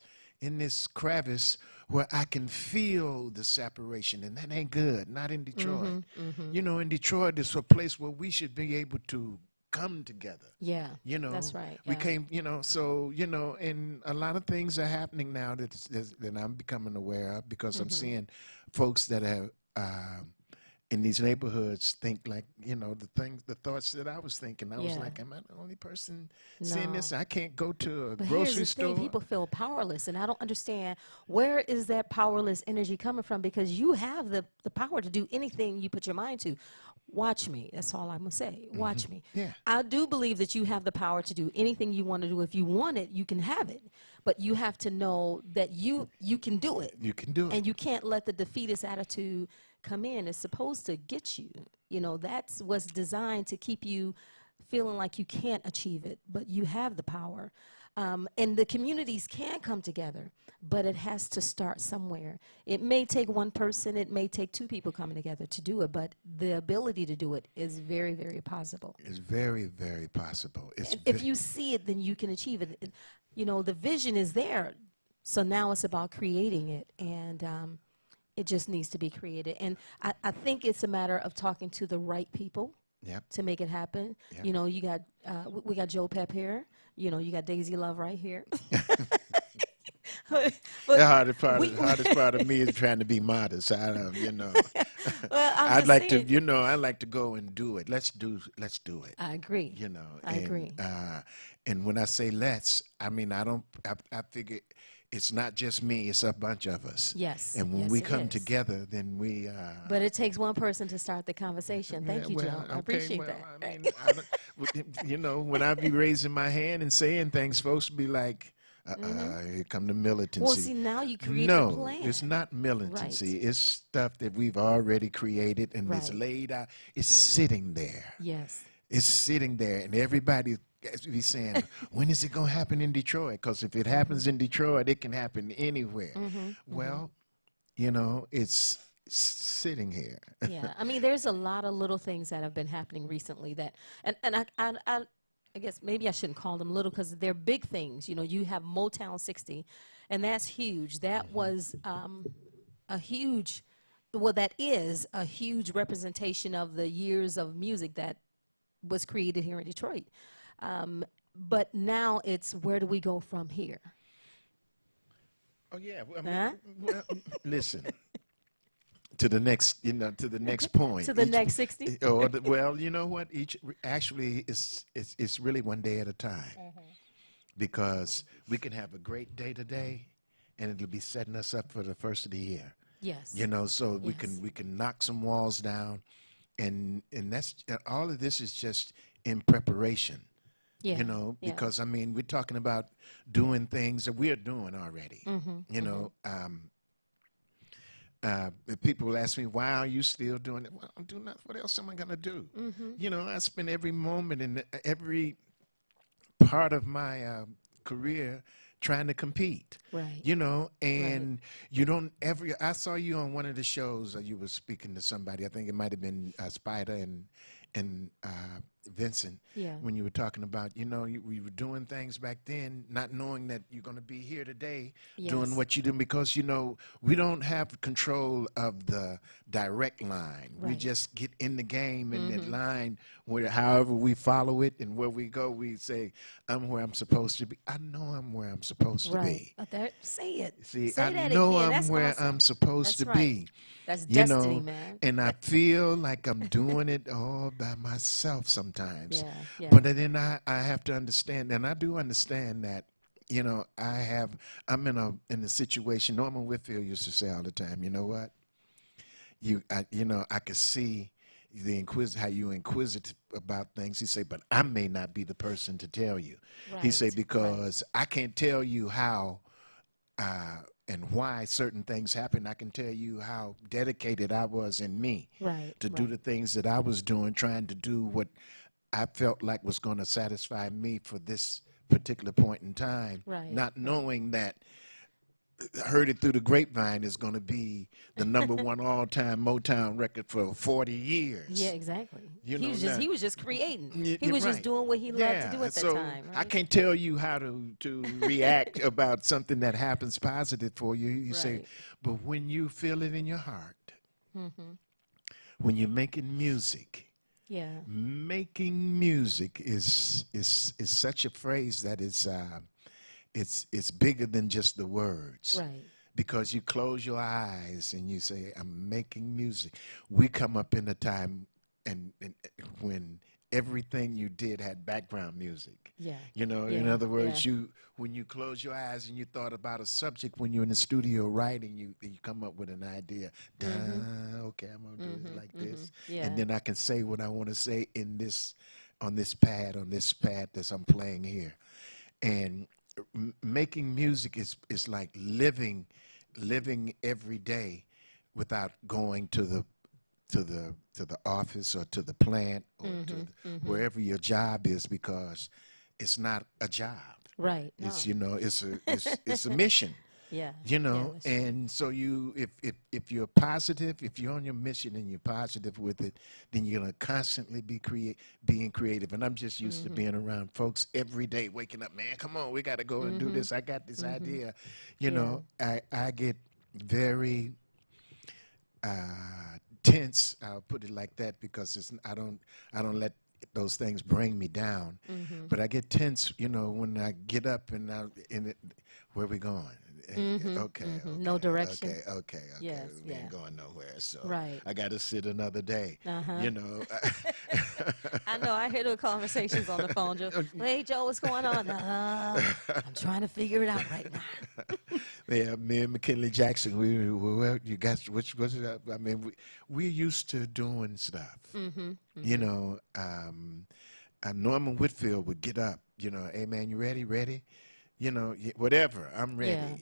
crevice where I can feel the separation, and that ain't good. Not in Detroit. You know, in Detroit, it's a place where we should be able to come together. Yeah, you know, that's right. We came, you know, so you know, and a lot of things are happening now that I'm becoming aware of because I'm seeing folks that have. In these neighborhoods think like, you know, the thoughts that I was thinking. I was like, am I the only person seeing this? I can't go to a grocery store. Thing, people feel powerless, and I don't understand where is that powerless energy coming from, because you have the power to do anything you put your mind to. Watch me. That's all I'm going to say. Watch me. Yeah. I do believe that you have the power to do anything you want to do. If you want it, you can have it. But you have to know that you can do it. You can do it. And you can't let the defeatist attitude come in. It's supposed to get you. You know, that's what's designed to keep you feeling like you can't achieve it, but you have the power. And the communities can come together, but it has to start somewhere. It may take one person, it may take two people coming together to do it, but the ability to do it is very, very possible. It's very, very possible. If you see it, then you can achieve it. You know, the vision is there. So now it's about creating it, and it just needs to be created. And I think it's a matter of talking to the right people to make it happen. Yep. You know, you got we got Joe Pep here. You know, you got Daisy Love right here. The hardest part of me is trying to be modest. I don't, you know. Well, I'd like to, you know, I like to go and do it. Let's do it. I agree. You know, I agree. And when I say let's, I mean I figure it's not just me; it's a bunch of us. Yes. And when yes, we it come is. together, then we. But it takes one person to start the conversation. Thank you, Joe. I appreciate that. I mean, you know, when I be raising my hand and saying things, folks be like. Here come the militancy. Well, see, now you create a plan. No, it's not militancy. Right. It's stuff that we've already created and it's laid out. It's sitting there. Yes. It's sitting there, and everybody be saying, when is it going to happen in Detroit? Because if it happens in Detroit, it can happen anywhere. Well, you know, it's sitting here. Yeah, I mean, there's a lot of little things that have been happening recently that, and I guess maybe I shouldn't call them little because they're big things. You know, you have Motown 60, and that's huge. That was a huge, well, that is a huge representation of the years of music that was created here in Detroit. But now it's where do we go from here? Oh, yeah. Well, I mean, well, listen. To the next, you know, to the next point. To the next 60? Well, you know what? Actually, it's really one day at a time. Because we can have a great day today, and it'll be setting us up for the first of the year. Yes. You know, so we can knock some walls down, and that's all of this is just in preparation. Yeah. You know, because I mean, we're talking about doing things that we're doing already. You know. People will ask me, why are you still doing it? Well, I'm doing nothing. What else am I going to do? You know, I spend every moment and every part of my career trying to compete. Right. You know, and you don't ever, I saw you on one of the shows, you were speaking to somebody, I think it might have been Spider and Vincent, when you were talking about, you know, we were doing things back then, not knowing that you're going to be here today doing what you do, because, you know, we don't have control of the direct line. We just get in the game in that line where however we follow it and where we go, we say, I'm where I'm supposed to be. I know I'm where I'm supposed to be. Say it. See, say I that know again. I'm where I'm supposed to be. That's you destiny, know, man. And I feel like I'm doing it all by myself sometimes. Yeah. But then I have to understand, and I do understand that, you know, I'm in a situation. Norman Whitfield used to say all the time, you know what? You know, I could see how you inquisitive about things. He said, but I may not be the person to tell you. He said, because I can't tell you how and why certain things happen. I can tell you how dedicated I was in me to do the things that I was doing, trying to do what I felt like was going to satisfy me for this particular point in time, not knowing that Heard It Through the Grapevine is going to be the #1 all-time Motown record for 40 years. Yeah, exactly. You he was just creating. He was just doing what he loved to do at that time. Right? I can't tell you how to react about something that happens positive for you. You say, but when you feel it in your heart, when you're making music, making music is such a phrase that is it's bigger than just the words. Because you close your eyes and you say, I'm making music. We come up in a time and when everything you did had background music. You know, in other words, when you close your eyes and you thought about a subject when you're in the studio writing, you come up with an idea. Okay, I'm gonna do it like this, and then I can say what I want to say on this pad that I'm playing here, and making music is like living every day without going to the office or to the plant or to wherever your job is, because it's not a job. Right. It's No. it's a mission. Yeah. And so if you're positive, if you're on your mission and you're positive with it, then you're gonna constantly be being creative. And I'm just used to being around folks every day, waking up, man, come on, we got to go and do this. I got this idea. I get very tense. I'll put it like that because I don't let those things bring me down. But I get tense, when I get up and where we going? Okay, no direction. Okay. Yes, we ain't going nowhere. So right. I got to sit another day. I know. I hear the conversations on the phone. Joe, hey, Joe, what's going on? I'm trying to figure it out right now. Yeah, me and McKinley Jackson. You guys, which was it? I mean, we're used to doing stuff. Norman Whitfield would get up. Hey man, you ready? Ready? Whatever, I'm ready,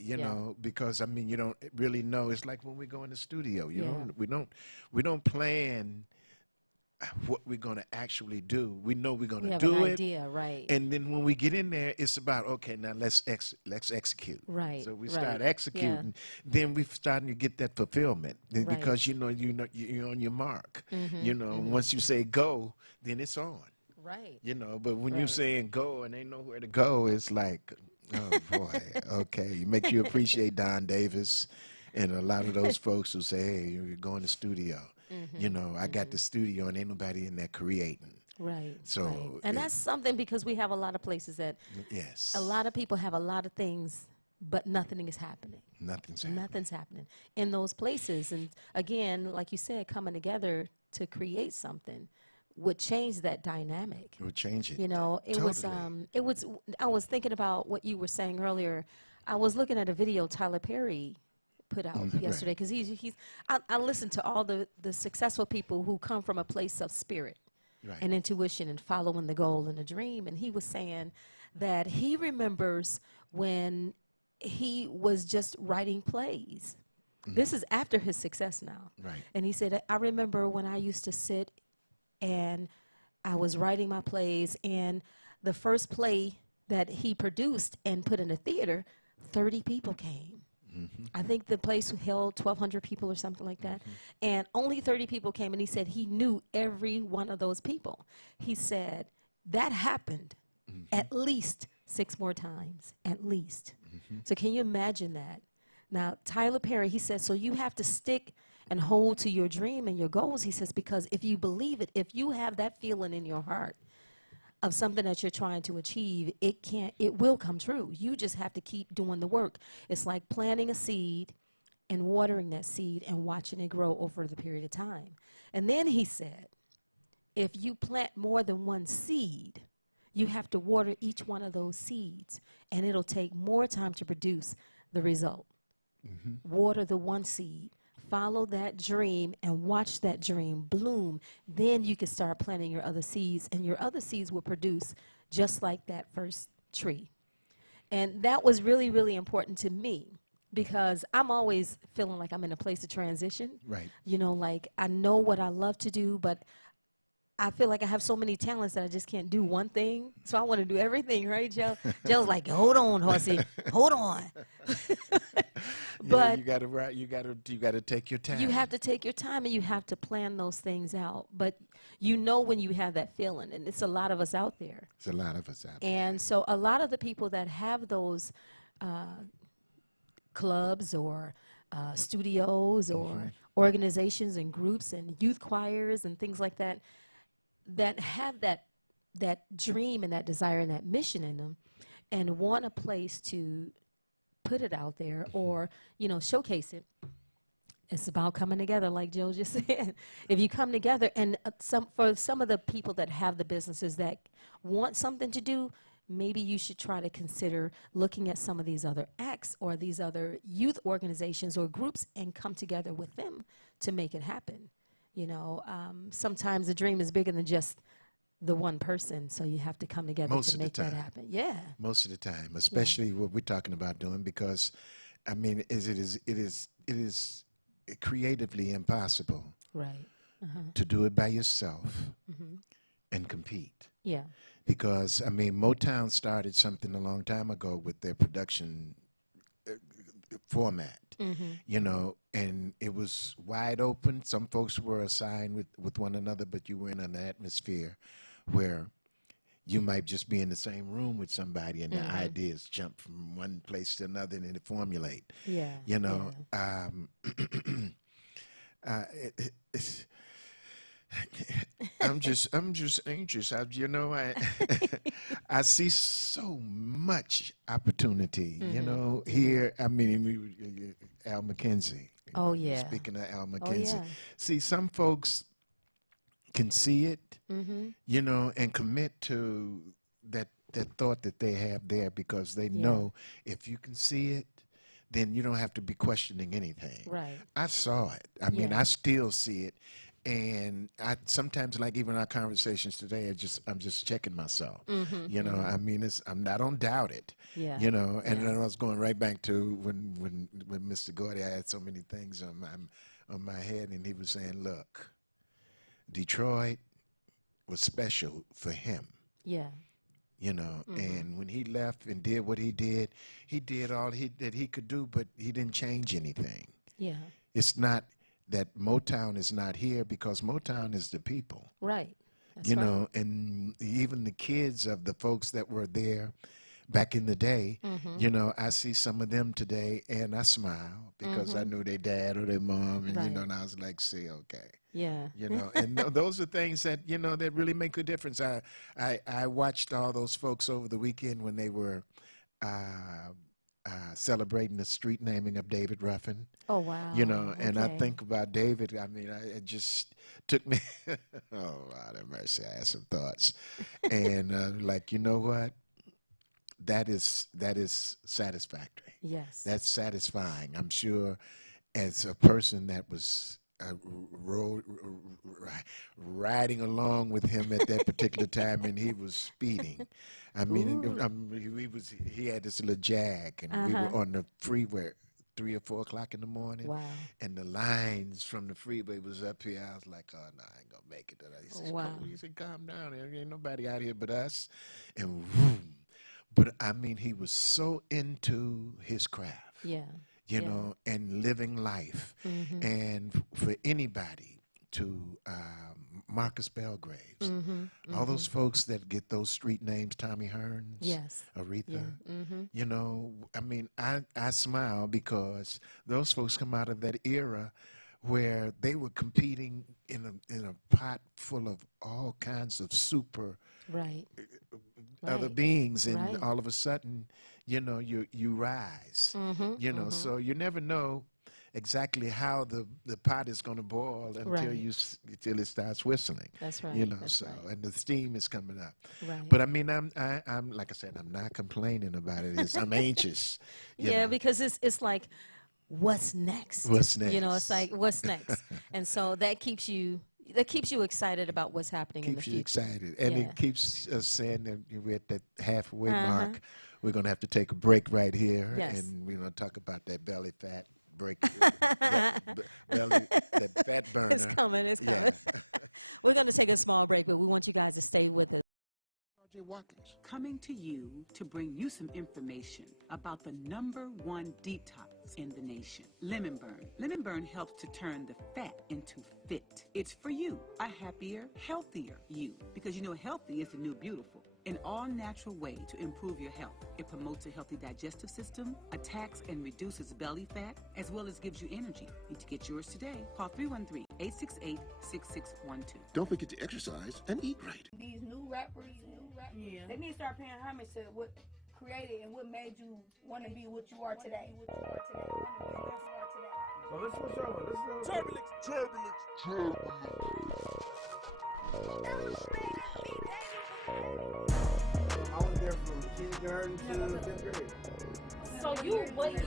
because you don't really know. It's like when we go in the studio, we don't plan what we're going to actually do. We know we're going to do it. Idea, right. And then when we get in there, it's about, okay, now let's execute. Right. So we start executing, then we're starting to get that fulfillment because you're on your mark. Once you say go, then it's on. Right. But when you're saying go and they know where to go, it's like, oh boy, okay. It makes you appreciate Don Davis and a lot of those folks who say, hey, you're going to studio. I got the studio and ain't nobody in there creating. Right. So, right. And that's something because we have a lot of places that a lot of people have a lot of things, but nothing is happening. Nothing's happening in those places. And again, like you said, coming together to create something would change that dynamic. It would change it. It was I was thinking about what you were saying earlier. I was looking at a video Tyler Perry put out yesterday because I listen to all the successful people who come from a place of spirit and intuition and following the goal and the dream. And he was saying that he remembers when he was just writing plays. This is after his success now. Right. And he said, I remember when I used to sit and I was writing my plays, and the first play that he produced and put in a theater, 30 people came. I think the place held 1,200 people or something like that, and only 30 people came, and he said he knew every one of those people. He said that happened at least 6 more times, at least. So can you imagine that? Now, Tyler Perry, he said, so you have to stick and hold to your dream and your goals, he says, because if you believe it, if you have that feeling in your heart of something that you're trying to achieve, it will come true. You just have to keep doing the work. It's like planting a seed and watering that seed and watching it grow over the period of time. And then he said, if you plant more than one seed, you have to water each one of those seeds, and it'll take more time to produce the result. Water the one seed. Follow that dream and watch that dream bloom. Then you can start planting your other seeds, and your other seeds will produce just like that first tree. And that was really, really important to me because I'm always feeling like I'm in a place of transition. Right. Like I know what I love to do, but I feel like I have so many talents that I just can't do one thing. So I want to do everything, right, Joe? Joe's like, hold on, horsey, hold on. But you gotta take your time. You have to take your time, and you have to plan those things out. But when you have that feeling, and it's a lot of us out there. It's a lot of us out there. And so a lot of the people that have those clubs or studios or organizations and groups and youth choirs and things like that, that have that dream and that desire and that mission in them and want a place to put it out there or, showcase it. It's about coming together, like Joe just said. If you come together, and for some of the people that have the businesses that want something to do, maybe you should try to consider looking at some of these other acts or these other youth organizations or groups and come together with them to make it happen. Sometimes the dream is bigger than just the one person, so you have to come together to make that happen. Yeah. Most of the time, especially what we're talking about doing, because, it is creatively impossible right. to do it by yourself and compete. Yeah. Because, I mean, Motown started something a long time ago with their production format, you know, and it was wide open. Some folks were assigned with one another, but you were in an atmosphere where you might just be in the same room with somebody and the ideas jump from one place to another and it formulate. Yeah. You know, I'm just anxious. I see so much opportunity, you know, here. I mean, Al McKenzie. Oh, yeah. Speaking of Al McKenzie. yeah. See, some folks can see it, you know, and commit to that thought that they have there because they know if you can see it, then you don't have to be questioning anything. Right. I saw it. I mean, I still see it. And I sometimes, like even our conversations today, I'm just checking myself. You know, I mean, I don't doubt it. Yeah. You know, and then I was going right back to when Mr. Gordy, I had so many things on my head, and he was saying, "Look, Detroit was special for him." Yeah. You know, and when he left and did what he did all that he could do, but he didn't change anything. Yeah. It's not that Motown is not here because Motown is the people. Right. That's you right. know, and even the kids of the folks that were there back in the day, you know, I see some of them today and I smile because I knew their dad or their mom, and you know, and I was like, see, okay. Yeah. You know, and those are things that, you know, that really make a difference. I watched all those folks over the weekend when they were celebrating the street naming of David Ruffin. Oh, wow. You know, and I Okay. think about David, I mean, it just took me, oh, Lord have mercy, I had some thoughts. And like, you know what? That is satisfactory. Yes. That's satisfying. I'm sure as a person that was riding along with him at that particular time, and he was speeding. I mean, he had this little Jag, and we were on the freeway 3 or 4 o'clock in the morning. Wow. And the lines from the freeway was up here. I was like, oh, no, I ain't going to make it. He said, Wow. he said, calm down. There ain't nobody out here but us. And boom. But, I mean, he was so into his craft. Yeah. You know, and living life. And for anybody to Marcus Belgraves, all those folks that get those street names, Tommy Hearns, Yes. Aretha, you know, I mean, I smile because those folks come out of that era where they were competing in a pot full of all kinds of super other beings, and all of a sudden, you know, you rise, you know, so you never know exactly how the pot is going to boil until it starts whistling. That's right. You know, That's right. and the steam is coming up. Right. But I mean, I'm like I said, I'm not complaining about it. I'm anxious. You know. Because it's like, what's next? What's next? You know, it's like, what's next? And so that keeps you excited about what's happening in the future. Keeps you excited, and it keeps us saying that we're at that halfway mark. We're going to have to take a break right here, and we're going to talk about that belly fat break. That fat burner. It's coming. It's coming. Yeah. We're going to take a small break, but we want you guys to stay with us. Coming to you to bring you some information about the #1 detox in the nation, Lemon Burn. Lemon Burn helps to turn the fat into fit. It's for you, a happier, healthier you, because you know healthy is the new beautiful. An all-natural way to improve your health. It promotes a healthy digestive system, attacks and reduces belly fat, as well as gives you energy. Need to get yours today. Call 313-868-6612. Don't forget to exercise and eat right. These new rappers, they need to start paying homage to what created and what made you want to be what you are today. So let's switch over. Let's I was there from kindergarten to 5th grade. So you what year?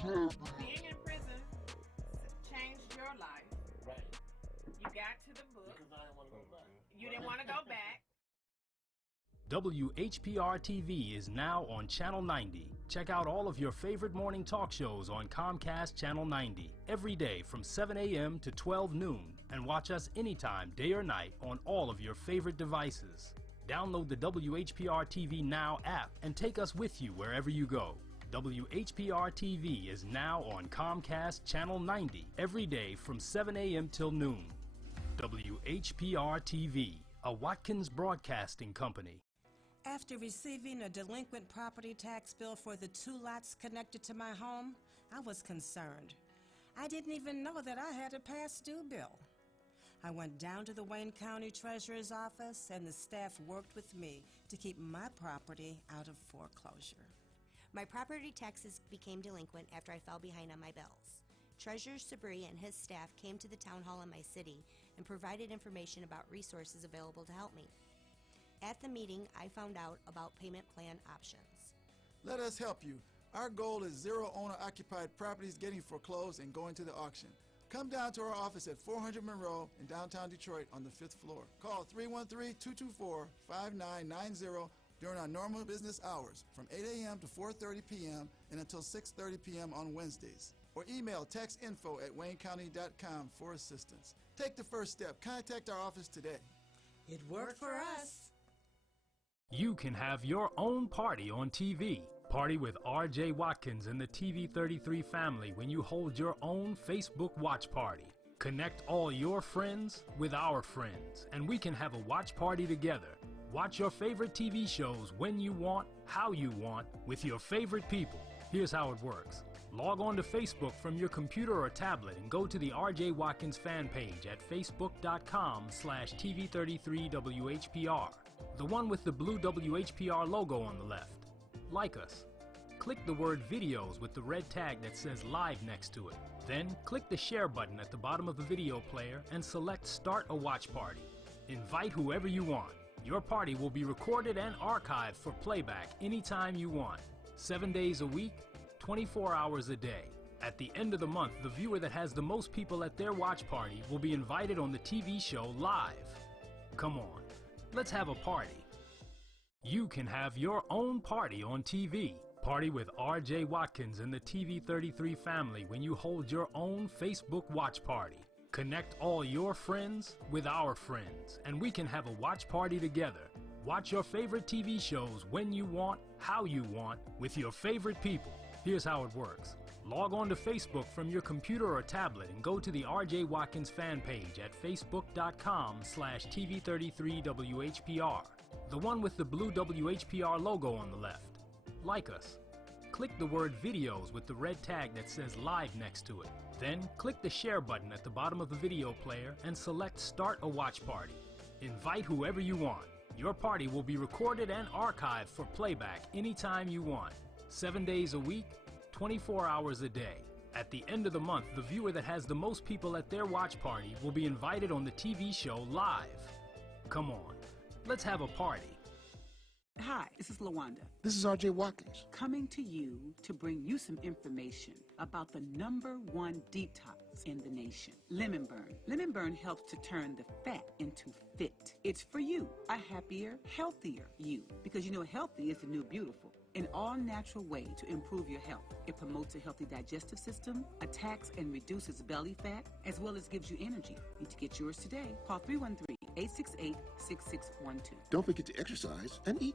Turbulence. got to the book. Because I didn't want to go back. You didn't want to go back. WHPR TV is now on Channel 90. Check out all of your favorite morning talk shows on Comcast Channel 90 every day from 7 a.m. to 12 noon, and watch us anytime, day or night, on all of your favorite devices. Download the WHPR TV Now app and take us with you wherever you go. WHPR TV is now on Comcast Channel 90 every day from 7 a.m. till noon. WHPR TV, a Watkins Broadcasting Company. After receiving a delinquent property tax bill for the 2 lots connected to my home, I was concerned. I didn't even know that I had a past due bill. I went down to the Wayne County Treasurer's office, and the staff worked with me to keep my property out of foreclosure. My property taxes became delinquent after I fell behind on my bills. Treasurer Sabri and his staff came to the town hall in my city and provided information about resources available to help me. At the meeting, I found out about payment plan options. Let us help you. Our goal is 0 owner-occupied properties getting foreclosed and going to the auction. Come down to our office at 400 Monroe in downtown Detroit on the 5th floor. Call 313-224-5990 during our normal business hours from 8 a.m. to 4:30 p.m. and until 6:30 p.m. on Wednesdays. Or email textinfo@waynecounty.com for assistance. Take the first step. Contact our office today. It worked for us. You can have your own party on TV. Party with R.J. Watkins and the TV33 family when you hold your own Facebook watch party. Connect all your friends with our friends, and we can have a watch party together. Watch your favorite TV shows when you want, how you want, with your favorite people. Here's how it works. Log on to Facebook from your computer or tablet and go to the R.J. Watkins fan page at facebook.com/TV33WHPR. The one with the blue WHPR logo on the left. Like us. Click the word videos with the red tag that says live next to it. Then click the share button at the bottom of the video player and select start a watch party. Invite whoever you want. Your party will be recorded and archived for playback anytime you want. 7 days a week, 24 hours a day. At the end of the month, the viewer that has the most people at their watch party will be invited on the TV show live. Come on, let's have a party. You can have your own party on TV. Party with R.J. Watkins and the TV33 family when you hold your own Facebook watch party. Connect all your friends with our friends, and we can have a watch party together. Watch your favorite TV shows when you want, how you want, with your favorite people. Here's how it works. Log on to Facebook from your computer or tablet and go to the R.J. Watkins fan page at facebook.com/TV33WHPR. The one with the blue WHPR logo on the left. Like us. Click the word videos with the red tag that says live next to it. Then click the share button at the bottom of the video player and select start a watch party. Invite whoever you want. Your party will be recorded and archived for playback anytime you want. 7 days a week, 24 hours a day. At the end of the month, the viewer that has the most people at their watch party will be invited on the TV show live. Come on, let's have a party. Hi, this is LaWanda. This is R.J. Watkins. Coming to you to bring you some information about the #1 detox in the nation, Lemon Burn. Lemon Burn helps to turn the fat into fit. It's for you, a happier, healthier you. Because you know healthy is the new beautiful. An all-natural way to improve your health. It promotes a healthy digestive system, attacks and reduces belly fat, as well as gives you energy. Need to get yours today. Call 313-868-6612. Don't forget to exercise and eat.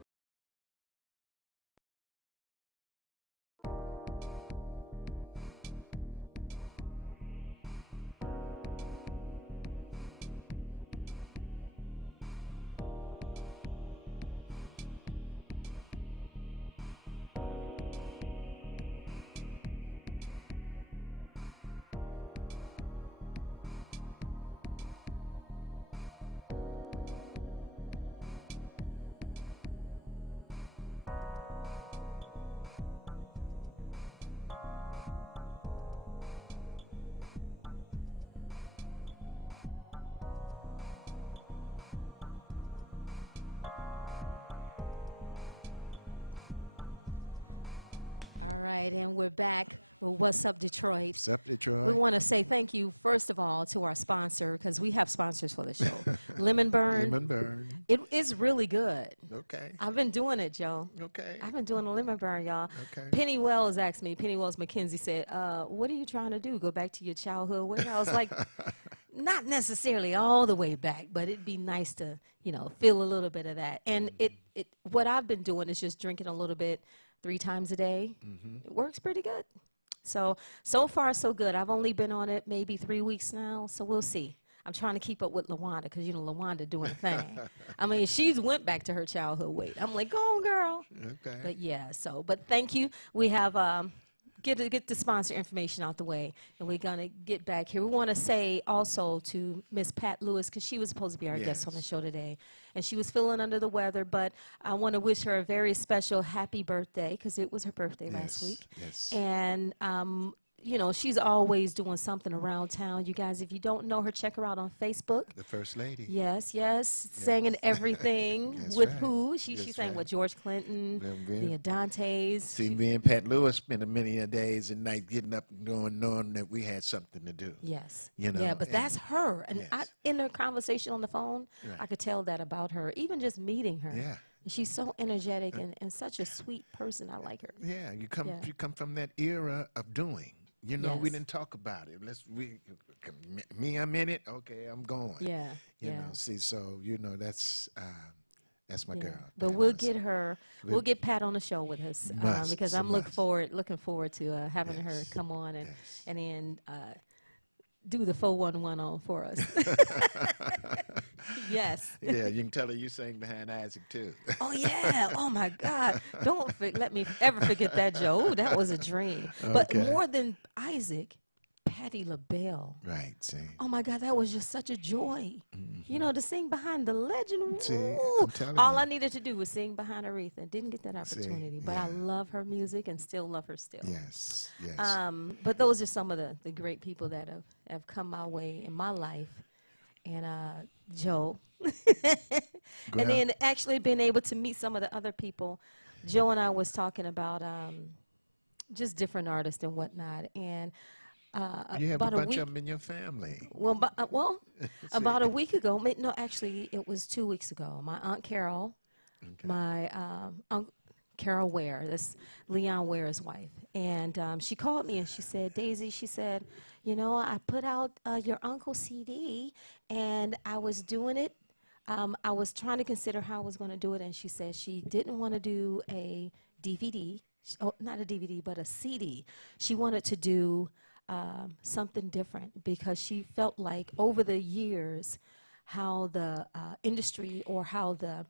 All right, and we're back Well, what's up, Detroit? What's up, Detroit? We want to say thank you, first of all, to our sponsor, because we have sponsors for the show. Lemon Burn. Lemon Burn. It is really good. Okay. I've been doing it, Joe. Okay. I've been doing the Lemon Burn, y'all. Okay. Penny Wells asked me, Penny Wells McKenzie said, what are you trying to do? Go back to your childhood way? I was like, not necessarily all the way back, but it'd be nice to, feel a little bit of that. And what I've been doing is just drinking a little bit 3 times a day. It works pretty good. So far, so good. I've only been on it maybe 3 weeks now, so we'll see. I'm trying to keep up with LaWanda because, LaWanda doing a thing. I mean, she's went back to her childhood weight. I'm like, go on, girl. Okay. But, yeah, but thank you. We have get the sponsor information out the way, and we're going to get back here. We want to say also to Miss Pat Lewis, because she was supposed to be our guest on the show today, and she was feeling under the weather, but I want to wish her a very special happy birthday, because it was her birthday last week. Yes. And, she's always doing something around town. You guys, if you don't know her, check her out on Facebook. The First Lady. Yes, singing everything. That's with right. who? She That's sang right. with George Clinton, the Adantes. See, me and Pat Lewis spent many a days and nights getting up and going, knowing that we had something to do. Yes. Yeah, but that's her. And in her conversation on the phone, I could tell that about her, even just meeting her. Yeah. She's so energetic and such a sweet person. I like her. Yeah, you come from that era of doing. We didn't talk about it. I'm in it. Okay, I'm going. Yeah. See, so that's my girl. But we'll get her. We'll get Pat on the show with us because I'm looking forward to having her come on and then do the 411 on for us. Yes. Yeah, you can tell her you sang behind Isaac too. Oh yeah. Oh my God. Don't let me ever forget that, Joe. Ooh, that was a dream. But more than Isaac, Patti LaBelle. Right. See. Oh my God, that was just such a joy. To sing behind the legend. See, I'm telling all you. I needed to do was sing behind Aretha. Didn't get that opportunity, but I love her music and still love her still. Yes. But those are some of the great people that have come my way in my life. And Joe. And then actually being able to meet some of the other people. Joe and I was talking about just different artists and whatnot. And you have about a bunch of them in your family. Well, about a week ago, no, actually, it was 2 weeks ago. My Aunt Carol, my Aunt Carol Ware, that's Leon Ware's wife, and she called me and she said, Daisy, she said, I put out your uncle's CD, and I was doing it. I was trying to consider how I was going to do it, and she said she didn't want to do a DVD, not a DVD, but a CD. She wanted to do something different because she felt like over the years how the industry or how the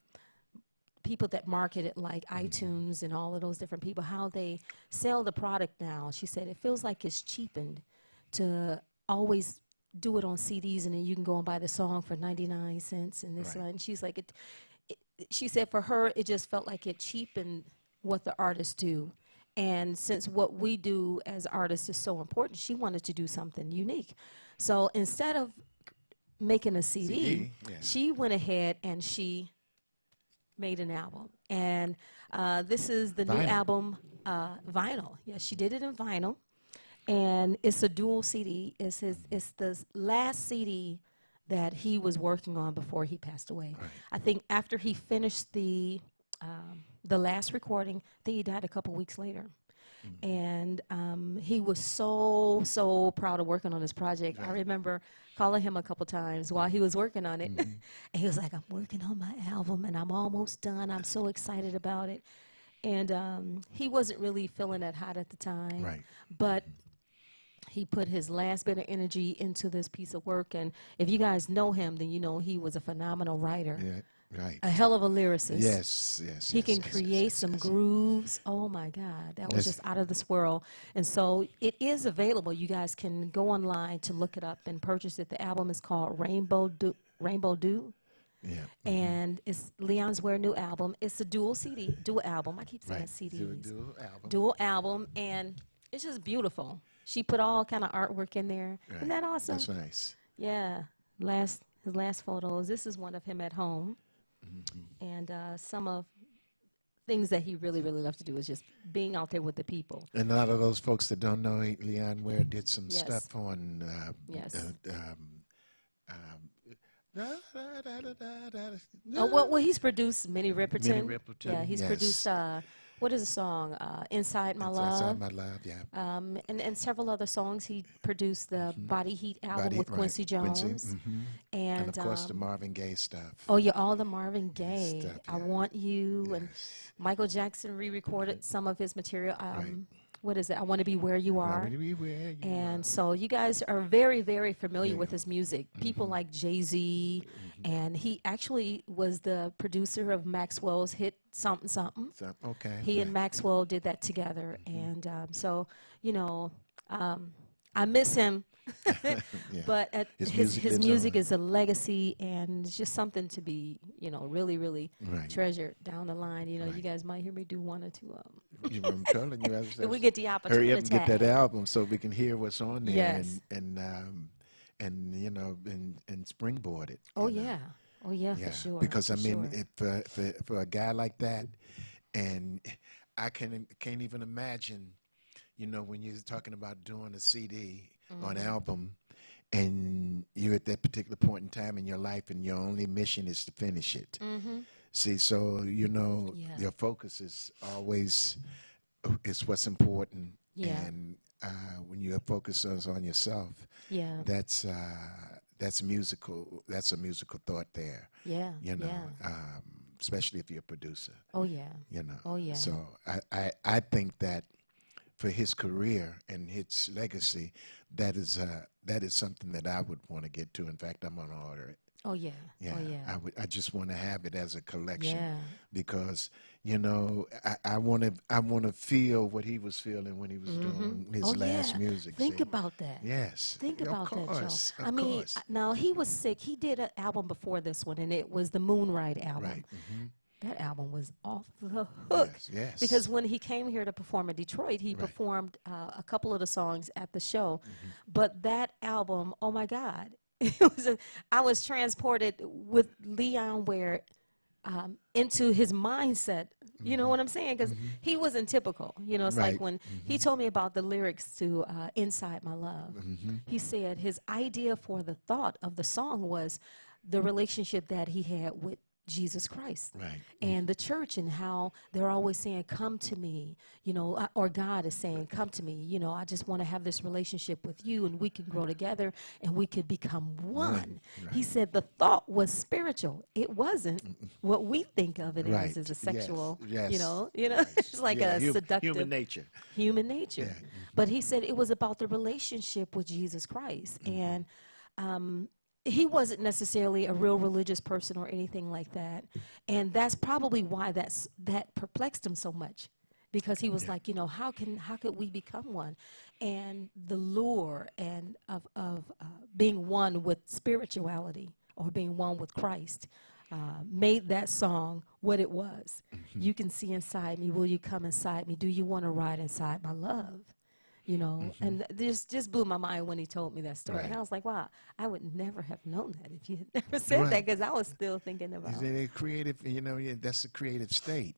people that market it like iTunes and all of those different people, how they sell the product now. She said it feels like it's cheapened to always do it on CDs and then you can go and buy the song for 99 cents and this and she's like, she said for her it just felt like it cheapened what the artists do. And since what we do as artists is so important, she wanted to do something unique. So instead of making a CD, she went ahead and she made an album. And this is the new album, vinyl. Yeah, she did it in vinyl. And it's a dual CD. It's the last CD that he was working on before he passed away. Right. I think after he finished the last recording, I think he died a couple weeks later. And he was so proud of working on this project. I remember calling him a couple times while he was working on it. And he was like, I'm working on my album and I'm almost done. I'm so excited about it. And he wasn't really feeling that hot at the time. Right. But he put his last bit of energy into this piece of work. And if you guys know him, then you know he was a phenomenal writer. Yeah. Right. A hell of a lyricist. Yes. He can create some grooves. Oh my God, that was just out of this world. And so it is available. You guys can go online to look it up and purchase it. The album is called Rainbow Dew. Yeah. And it's Leon's Ware new album. It's a dual album. I keep saying CDs. Dual album, and it's just beautiful. She put all kind of artwork in there. Right. Isn't that awesome? That's nice. Yeah. His last photos. This is one of him at home. And some of things that he really, really loved to do is just being out there with the people. And a lot of those folks that don't know, Leon Ware did some Yes. stuff on. Yes. Oh, he's produced Minnie Riperton. Minnie Riperton, Yeah, he's yes. produced. What is the song? Inside My Love. Inside My Love, yeah. And several other songs. He produced the Body Heat album with Quincy Jones. And of course the Marvin Gaye stuff. Oh yeah, all the Marvin Gaye. Stuff, I Want You, and Michael Jackson re-recorded some of his material. What is it? I Want to Be Where You Are. And so you guys are very, very familiar with his music. People like Jay-Z, and he actually was the producer of Maxwell's hit Something Something. Okay. He and Maxwell did that together, and so I miss him. But his music is a legacy, and it's just something to be, really, really treasured down the line. You guys might hear me do one or two of them. I'm telling you, If we get the opportunity. Hurry up and get that album so we can hear what's on there, Yes. and springboard it. Oh yeah, for sure. Because for I mean, sure. if for a guy like that, and I can't even imagine, when you're talking about doing a CD or an album, and you're at that particular point in time in your life, and your only mission is to finish it. See, so your focus is always is what's important, and when your focus is on yourself, that's musical. That's a musical thought there. Especially if you're a producer. Oh yeah. Oh yeah. So I think that for his career and his legacy, that is something that I would want to get to. In fact, I'm gonna order it. Oh yeah. Yeah, Oh yeah. I just want to have it as a collection, Yeah. because I want to feel what he was feeling when he was doing his last music. Think see? about that. Yes. Think Of about course, that, Joe. of I mean, course. now he was sick. He did an album before this one, and it was the Moonride album. Right. That album was off the hook. Yes. Because when he came here to perform in Detroit, he performed a couple of the songs at the show. But that album, oh my God. I was transported with Leon Ware into his mindset. You know what I'm saying? Because he wasn't typical. It's like when he told me about the lyrics to Inside My Love. He said his idea for the thought of the song was the relationship that he had with Jesus Christ and the church, and how they're always saying, come to me, or God is saying, come to me, I just want to have this relationship with you, and we can grow together and we could become one. He said the thought was spiritual. It wasn't what we think of it as a sexual, Yes. it's like a seductive human nature. Human nature. But he said it was about the relationship with Jesus Christ. And he wasn't necessarily a real religious person or anything like that, and that's probably why that perplexed him so much, because he was like, how could we become one? And the lure and of being one with spirituality, or being one with Christ, made that song what it was. You can see inside me. Will you come inside me? Do you want to ride inside my love? And this just blew my mind when he told me that story. And I was like, wow, I would never have known that if you had never said that, because I was still thinking about Is it creative? That's a creative state.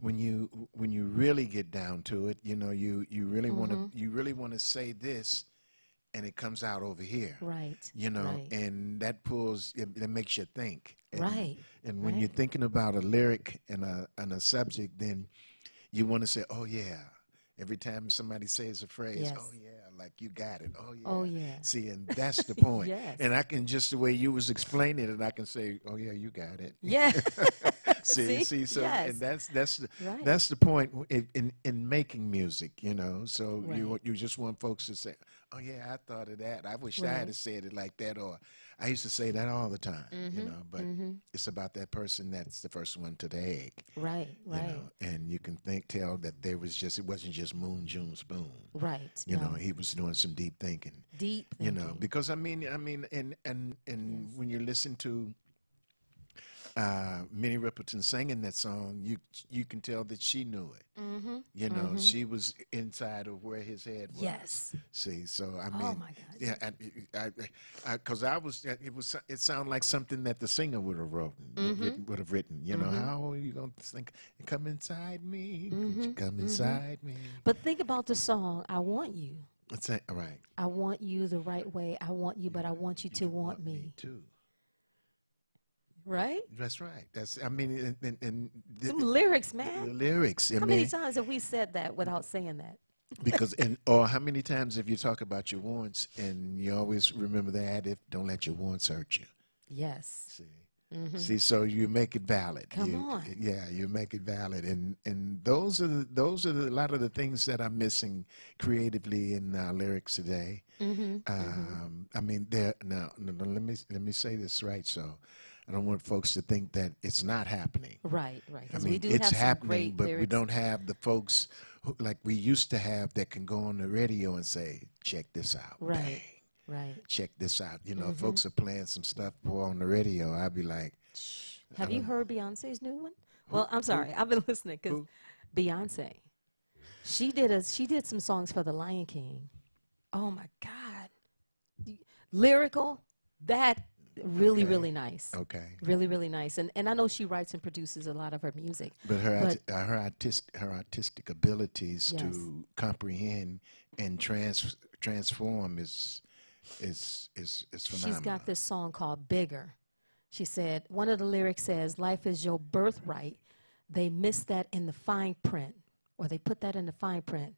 When you really get down to it, you really want to say this, and it comes out over here. Right. And that that makes you think. Right. And when you're thinking about a lyric and a subject, then you want to say, oh yeah. Every time somebody says a phrase, oh yeah, like you got it. Oh yeah. Oh yeah. See, and that's the point. Yes. And I can, just the way you was explaining it, I can say, oh yeah, you got it. Yeah. see, so yes. and that's the point in making music, So you just want folks to say, oh yeah, I thought of that. I wish I had said it like that, or I used to say that all the time, But it's about that person that's the first one to the egg, right? And you can tell that it wasn't just Moon June Spoon, right? He was doing some deep thinking, because and when you listen to Minnie Riperton singing that song, you can tell that she knew it. You know, she was inside of where his head was. Yes. See, so I mean, Oh my God. yeah, because it sounded like something that the singer would have written. You know, how are you gonna think? Come inside me, come inside me. But think about the song, I Want You. That's it, right. I want you the right way. I want you, but I want you to want me. Too. Right? That's right. That's, I mean, and Some lyrics, man. the lyrics. How many times have we said that without saying that? Because, or how many times have you talked about your wants and you always remember the adage, don't let your wants hurt you. Yes. See? See, so you make it valid. Come on. Yeah, you make it valid, and those are a lot of the things that I'm missing creatively in lyrics today. I mean, now let me say this right. So, I don't want folks to think that it's not happening. Right. I mean, we do it's have happening, some great but lyrics. we don't have the folks like we used to have that can go on the radio and say, "Check this out." Right. Bang. Right. Check this out. You know, folks are playing some stuff on the radio. I'd be like, Have you heard Beyonce's new one? Well, I'm sorry, I've been listening because Beyonce, she did some songs for The Lion King. Oh my God, lyrical, that really nice. Okay. Really nice, and I know she writes and produces a lot of her music. But her artistic abilities to comprehend and transform is phenomenal. She's got this song called Bigger. She said, one of the lyrics says, life is your birthright. They miss that in the fine print, or they put that in the fine print.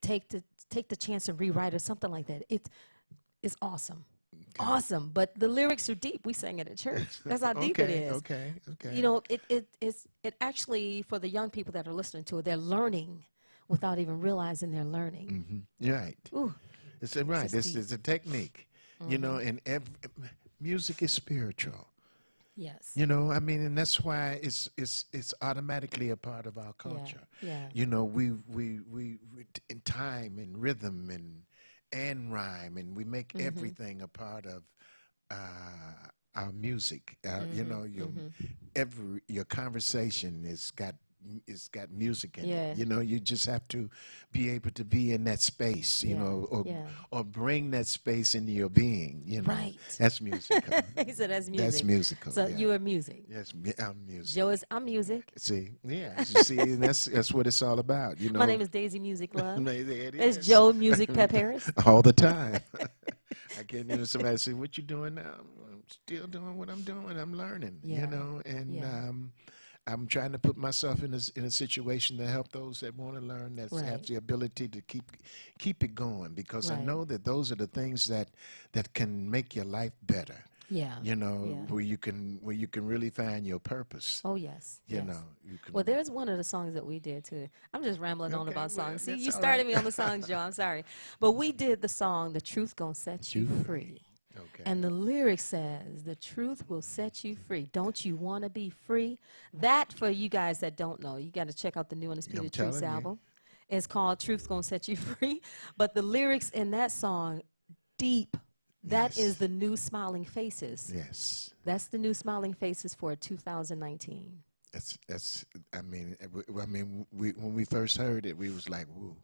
Take the chance and rewrite it, something like that. It's awesome. Okay. Awesome. But the lyrics are deep. We sang it at church. That's how deep it is. Okay. You know, it actually, for the young people that are listening to it, they're learning without even realizing they're learning. Right. Ooh. It's right. It's a technique. You know, and music is spiritual. Yes. You know, I mean, and that's why it's automatically a part of our culture. Yeah. You know, we in time and rhythm and rhyme, and we make everything a part of our music. You know, your conversation it's got music in it. You know, you just have to be able to be in that space, you know, or bring that space into your being, you know. Right. That's musical. He said that's music. That's musical. So you are music. Yes, I'm music. Joe I'm music. See, yeah, you see, and that's what it's all about, you know. My name is Daisy Music Love. There it It's is. Joe Music Pep Harris. All the time. I can't even somebody say, what you doing now? I'm still doing what I'm doing. I'm learning, you know, and I'm trying to put myself in a situation to help those that want to learn, that have the ability to keep it going, because I know that those are the things that can make your life better. Yeah. You know, where you can really find your purpose. Oh yes. You know. You can, well, there's one of the songs that we did too. I'm just rambling on about songs. See, you all started right. me on the songs, Joe. I'm sorry, but we did the song "The Truth Gonna Set You Free." Okay. And the lyric says, the truth will set you free. Don't you want to be free? That, for you guys that don't know, you got to check out the new Undisputed Truths album. It's called Truth's Gonna Set You Free. But the lyrics in that song, deep. That is the new Smiling Faces. Yes. That's the new Smiling Faces for 2019. That's. I mean, when we first heard it, we was like, woo.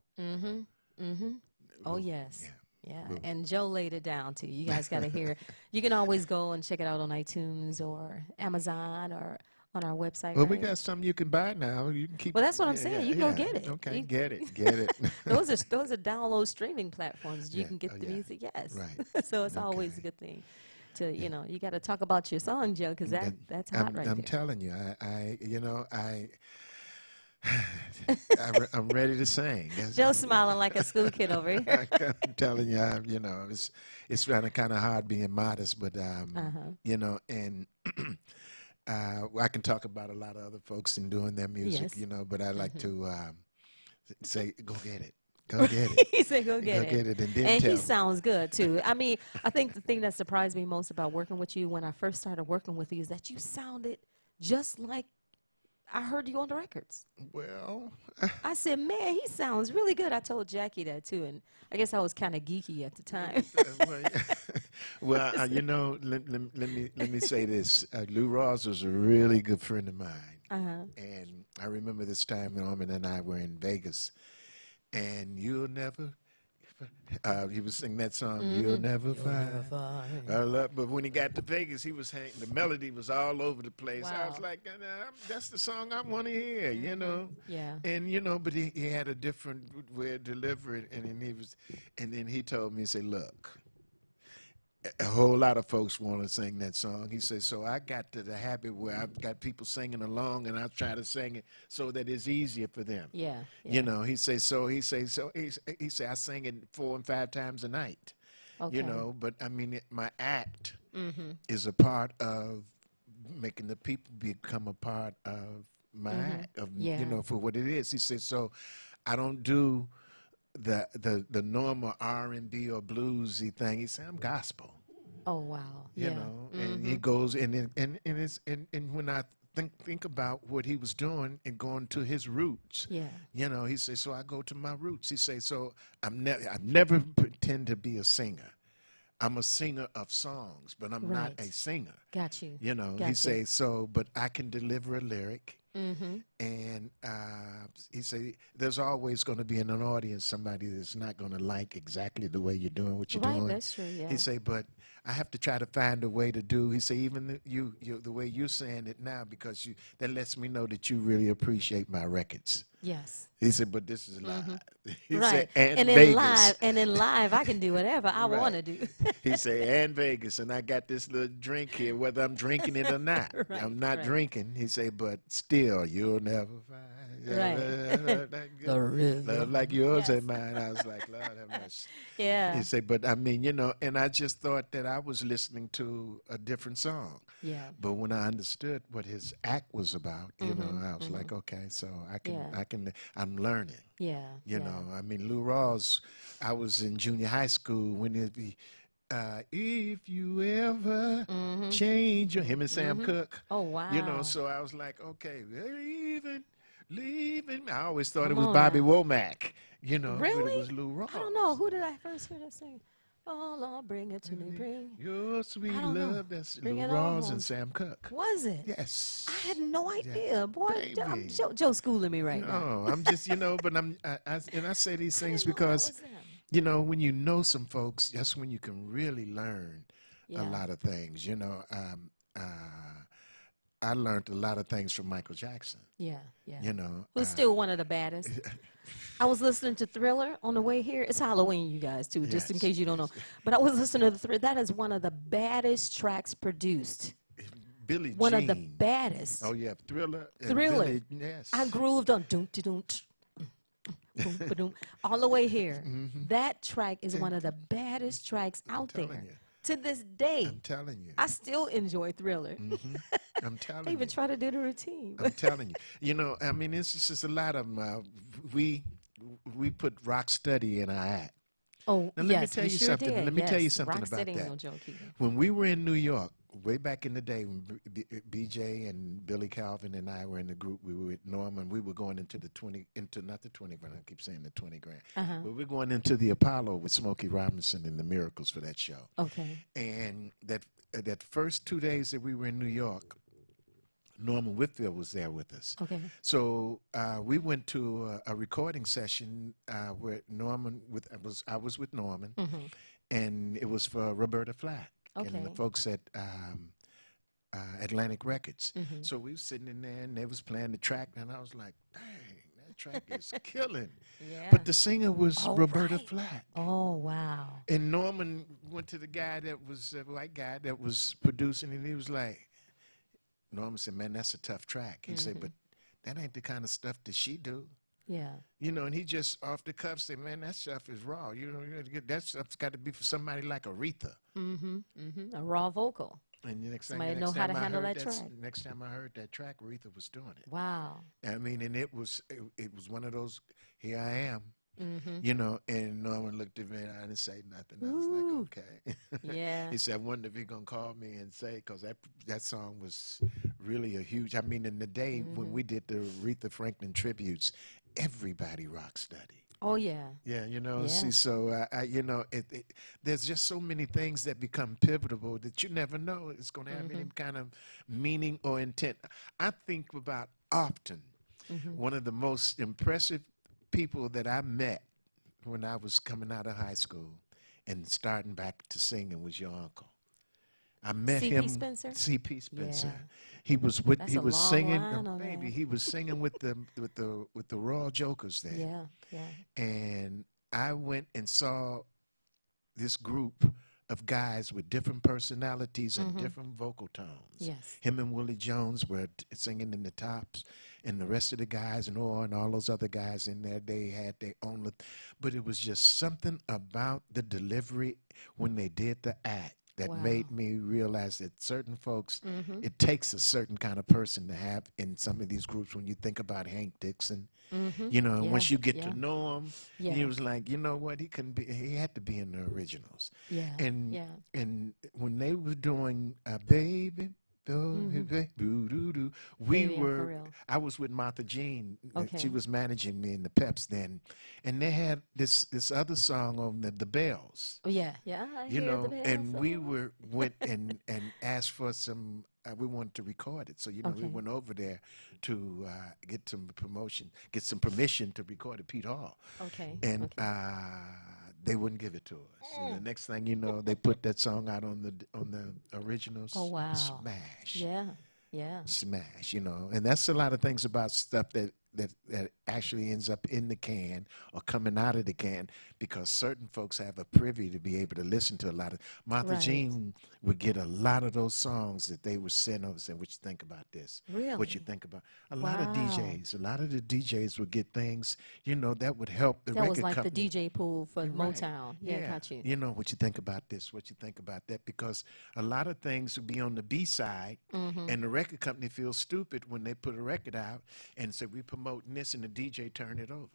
Oh yes. Yeah, and Joe laid it down too. You guys got to hear. You can always go and check it out on iTunes or Amazon or on our website. Well, right? we got something you can buy now. You can keep. Well, that's what I'm saying. You can go get it. Okay, You- get it. those are download streaming platforms. You can get the music. Yes. Right. So it's always a good thing to you know. You got to talk about your song, Joe, because that's hot right I'm there. telling you, I'm ready to sing. Joe's smiling like a school kid over here. I'm telling you, it's kind of hard being modest, but you know, and I can talk about a lot of other folks in doing their music, you know, but I like to say, go get it. Go get it. He said, go get it. And then and tell he me. sounds good, too. I mean, I think the thing that surprised me most about working with you when I first started working with you is that you sounded just like I heard you on the records. Well, I said, man, he sounds really good. I told Jackie that, too, and I guess I was kind of geeky at the time. Well, let me say this. Lou Rawls was a really good friend of mine. And I remember this time Norman and I were in Vegas, and you'll never. He was singing that song, You'll Never Find. But when he got to Vegas, he was the melody was all over the place. I was like, that's the song I want to hear, Yeah. And but he had a different way to deliver it, and then he told me, he said, look, a whole lot of folks want to sing that song. He said, so I got to the habit where I've got people singing along, and I try to sing it so that it's easier for them. Yeah. He said, I sing it 4 and 5 times a night. Okay. But I mean, my act is a part of making the people become a part of my act, for what it is. He said, so I don't do the normal R&B or bluesy thing. He said, I'm gospel. Oh wow! And he goes and when I think about what he was doing and going to his roots, he says, so I go to my roots. He says, so I never pretend to be a singer. I'm a singer of songs, but I'm not a singer. Got you. He says, so, but I can deliver a lyric. And he said, there's always going to be in an audience somebody that's not going to like exactly the way you're doing what you're doing. That's true, yeah. He said, but I have to try to find a way to do. He said, even the way you're saying it now, because that lets me know that you really appreciate my records. Yes. He said, but this is live. He Right. said, and Vegas. in live, I can do whatever I want to do. He said, and Vegas, and I got this little drink here, whether I'm drinking it or not. I'm not drinking. He said, but still, you'll never find love like yours and mine. I was like, Lord have mercy. Yeah. He said, but I mean, and I just thought that I was listening to a different song. Yeah. But when I understood what his act was about, I was like, okay, so I'm learning. Yeah. I mean, Lou Rawls, I was in junior high school when it'd be, if you ever change him and Sam Cooke. Oh, wow. So I was like, okay, leaving. I always thought it was Bobby Womack, Really? But it was Lou Rawls. I don't know. Who did I first hear that sing? Oh, Lord, bring it to me, bring. Your sweet I don't know. love, that's Lou Bring it Rawls on. and Sam Cooke. Was it? Yes. I had no idea, boy. baby. Joe schooling me right now. No, I'm just, but I say these things because, when you know some folks, that's when you can really learn a lot of things. I learned a lot of things from Michael Jackson. Yeah. Who's still one of the baddest. I was listening to Thriller on the way here. It's Halloween, you guys, too, just in case you don't know. But I was listening to Thriller. That is one of the baddest tracks produced. Billie Jean. One of the baddest. Oh, yeah, Thriller. Thriller. Billie, yes. I grooved on doom-de-doom, boom-ba-doom, all the way here. That track is one of the baddest tracks out there. To this day, I'm telling you. I still enjoy Thriller. I'm telling I you. even try to do the routine. I'm telling you. I mean, it's just a lot of we put rock steady in our act. Oh, now, let me tell you something. Let me tell you something rock about steady that. ain't no joke either. When we were in New York, way back in the day, when BJ and Billy Calvin and I were in the group, we were with Norman. We were going into not the 20 grand. I keep saying the 20 grand. But we're going into the Apollo with Smokey Robinson and the Miracles for that show. Okay. And that first 2 days that we were in New York, Norman Whitfield was there with us. Okay. So we went to a recording session where I was with Norman, and it was for Roberta Flack and the folks at Atlantic Records. So we were sitting in there, and they was playing the track, and I was like, dang, that track is killing. But the singer was Roberta Flack. Oh, wow. And Norman went to the guy that was a white guy that was producing, and he was like, Norman said, man, that's a tough track. He said, but that ain't the kind of stuff that she do. Yeah. And he just off the cuff said, man, that stuff is raw. That stuff's got to be for somebody like Aretha. A raw vocal. And the next Somebody know how to handle that track. Next time I heard that track, Aretha was doing it. Wow. I mean, and it was one of those, here I am. And Norman looked at me and I didn't say nothing. I was like, okay. Yeah. He said, I wonder if he's going to call me and say, because that song was really a huge, I mean, in the day when we did the Aretha Franklin tributes, everybody rock steady. Oh yeah. Yeah, you know, Yeah. see, so, you know, there's just so many things that become pivotal that you never know it's going to have any kind of meaning or intent. I think about often one of the most impressive people that I met when I was coming out of high school and starting back to singing was your uncle. I met C.P. him. Spencer? C.P. Spencer. Yeah. He was That's he a was long singing, line on baby. that. He was singing with the Royal Jokers there. Yeah, yeah. And I went and saw this group of guys with different personalities and different vocal tones. Yes. Him and Willie Jones were singing in the tops, and the rest of the guys and all those other guys in there, they had their own. But it was just something about the delivery when they did the act that made me realize that certain folks, it takes a certain kind of person to have in some of these groups. When you think about Hank Dixon, you know, once you get to know him, he was like, you know what, he had to be in the originals. Yeah. And when they were doing Baby, I was with Martha Jean. Okay. She was managing me in the Peps then, and they had this other song on the Bells. Oh yeah, yeah. I You hear know, the bells. and we went and asked for some. We wanted to record it, so you know we went over there to get some some permission to record at Pete Hall. Okay. And they wouldn't give it to us. And the next thing you know, they put that song out on the originals. Oh wow. Smash. Yeah. Yeah. Smash. You know, and that's a lot of things about stuff that actually ends up in the can or coming out of the can, because certain folks have a privy to be able to listen to a lot of. Martha Jean would get a lot of those songs that they would send over and say, what you think about this? Really? What you think about? A lot of the DJs would get things, you know, that would help the That record was like company. the DJ pool for Motown. Yeah, got you. You know, what you think about this, what you think about that, because a lot of things would be on the B side, and the record company feels stupid when they put a record out and say, we promoting this, and the DJ turn it over.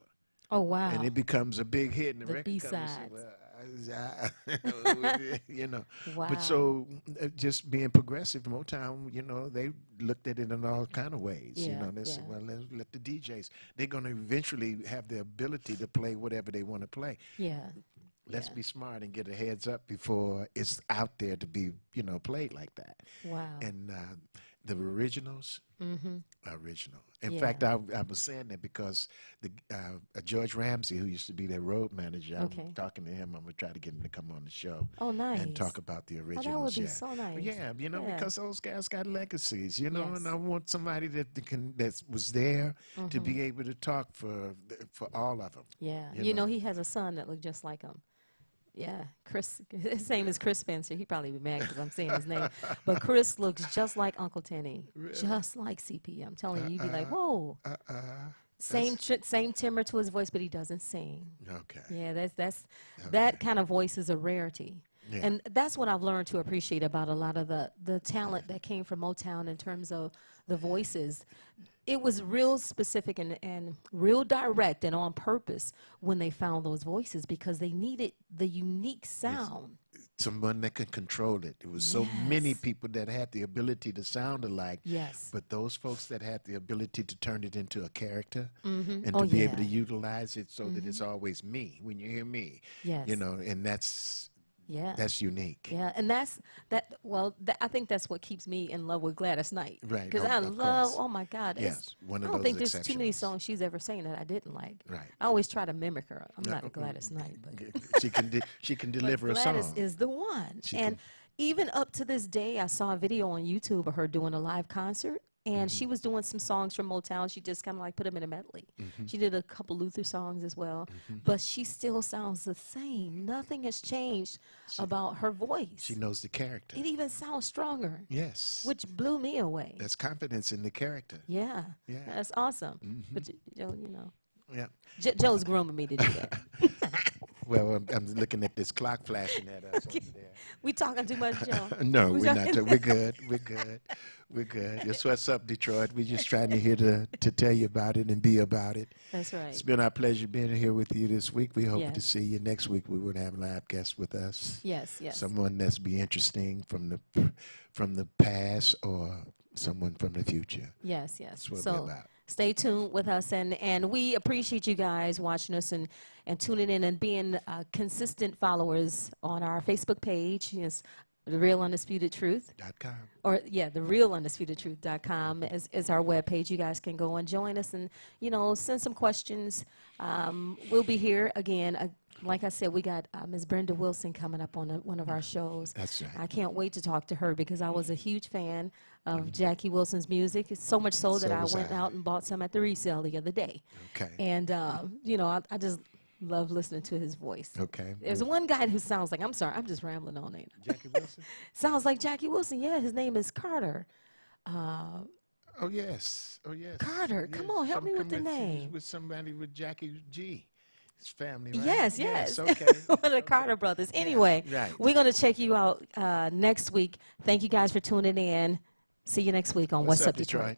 Oh wow. And it becomes a big hit, and the record B-sides. company say, well, you know. Wow. But so just being progressive, Motown, you know, they looked at it in all kind of ways. You know, they said, well, let's let the DJs. They're going to eventually have the ability to play whatever they want to play. Yeah. Let's be smart and get a heads up before it's out there to be, you know, played like that. Wow. And the originals, original. In Yeah. fact, I was saying that because the George Ramsey, who used to be their road manager, I'm talking to him. I'm gonna try to get him to come on the show. Oh, nice. And talk about the originals. Oh, that would be yeah. so nice. Yeah, you know, Yeah. because those guys got legacies, you know, Yes. and I want somebody that was there to be able to talk for all of them. Yeah. You know, he has a son that looked just like him. Yeah, Chris. His name is Chris Spencer. He probably be mad because I'm saying his name, but Chris looks just like Uncle Tenny, just like CP. I'm telling you, you'd be like, whoa. Same timbre to his voice, but he doesn't sing. Okay. Yeah, that kind of voice is a rarity. Yeah. And that's what I've learned to appreciate about a lot of the talent that came from Motown in terms of the voices. It was real specific and real direct and on purpose when they found those voices, because they needed the unique sound. Someone that could control it. There was so many people that had the ability to sound alike. Yes. But those folks that had the ability to turn it into a character and Oh, to be able yeah. to utilize it so that it's always me when you hear me. Yes. You know, and that's unique. Yeah, and I think that's what keeps me in love with Gladys Knight. Right, Because oh, I of love, course. oh my God. Yes, one of I don't those think there's too many exceptionals. songs she's ever sang that I didn't like. Right. I always try to mimic her. I'm not a Gladys Knight, but she can deliver but a song. Gladys is the one. She And can- even up to this day, I saw a video on YouTube of her doing a live concert. And she was doing some songs from Motown. She just kind of like put them in a medley. She did a couple Luther songs as well. But she still sounds the same. Nothing has changed about her voice. She knows the character. It even sounds stronger. Yes. Which blew me away. There's confidence in the character. Yeah. Yeah. That's awesome. But, Joe, you know. Yeah. Joe's grooming me to do that. Well, I'm looking at this clock flashing at us over there. We talking too much, Joe? No, we're not. We're good. We're good. We're good. That's what's up, Detroit. We're just trying to here to tell you about it and be about it. That's right. It's been our pleasure being here with you this week. We hope Yes. to see you next week. We would have live guests with us. Yes, yes. Someone that's be interesting from the past or someone from the future. Yes, yes. That's what So we're about. stay tuned with us, and we appreciate you guys watching us and tuning in and being consistent followers on our Facebook page. Yes, The Real Undisputed Truth. .com. Or, yeah, TheRealUndisputedTruth.com is our webpage. You guys can go and join us and, send some questions. We'll be here again. Like I said, we got Ms. Brenda Wilson coming up on one of our shows. That's right. I can't wait to talk to her because I was a huge fan of Jackie Wilson's music. It's so much so that I went out and bought some at the resale the other day. Okay. And, I just love listening to his voice. Okay. There's one guy who sounds like, I'm sorry, I'm just rambling on, ain't I? Jackie Wilson? Sounds like Jackie Wilson. Yeah, his name is Carter. Oh, yes. Oh, yes. Carter, Yes. come on, help me with the He's name. with somebody with Jackie G. His family, right? Yes. Okay. One of the Carter brothers. Anyway, Right. we're going to check you out next week. Thank you guys for tuning in. See you next week on What's Up Detroit.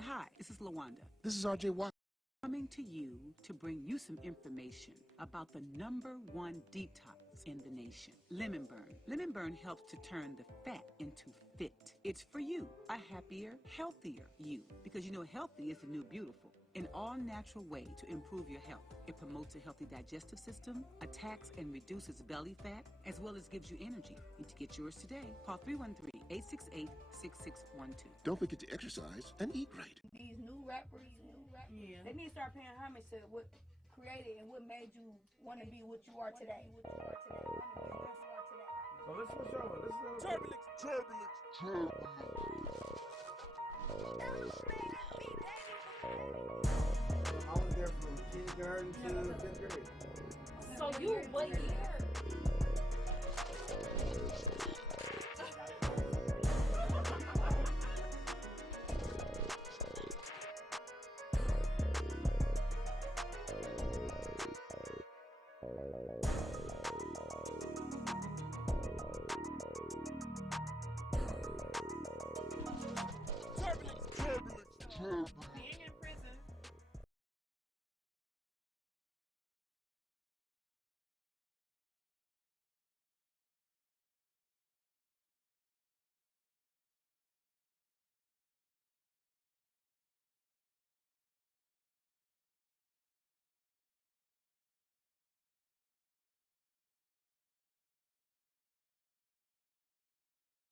Hi, this is LaWanda. This is RJ Watkins. Coming to you to bring you some information about the #1 detox in the nation, Lemon Burn. Lemon Burn helps to turn the fat into fit. It's for you, a happier, healthier you, because healthy is the new beautiful. An all-natural way to improve your health. It promotes a healthy digestive system, attacks and reduces belly fat, as well as gives you energy. Need to get yours today. Call 313-868-6612. Don't forget to exercise and eat right. These new rappers, they need to start paying homage to what created and what made you want to be what you are today. So let's switch over. I was there from kindergarten to 5th grade. So you what year? Being in prison.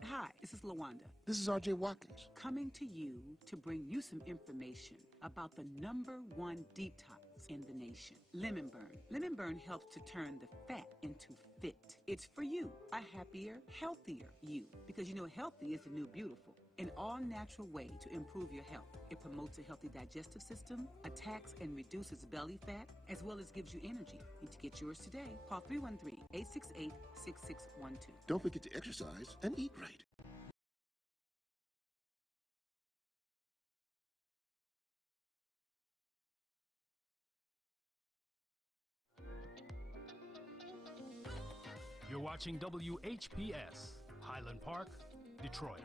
Hi, this is LaWanda. This is RJ Watkins. Coming to you to bring you some information about the #1 detox in the nation, Lemon Burn. Lemon Burn helps to turn the fat into fit. It's for you, a happier, healthier you, because healthy is the new beautiful. An all-natural way to improve your health. It promotes a healthy digestive system, attacks and reduces belly fat, as well as gives you energy. Need to get yours today. Call 313-868-6612. Don't forget to exercise and eat right. You're watching WHPS, Highland Park, Detroit.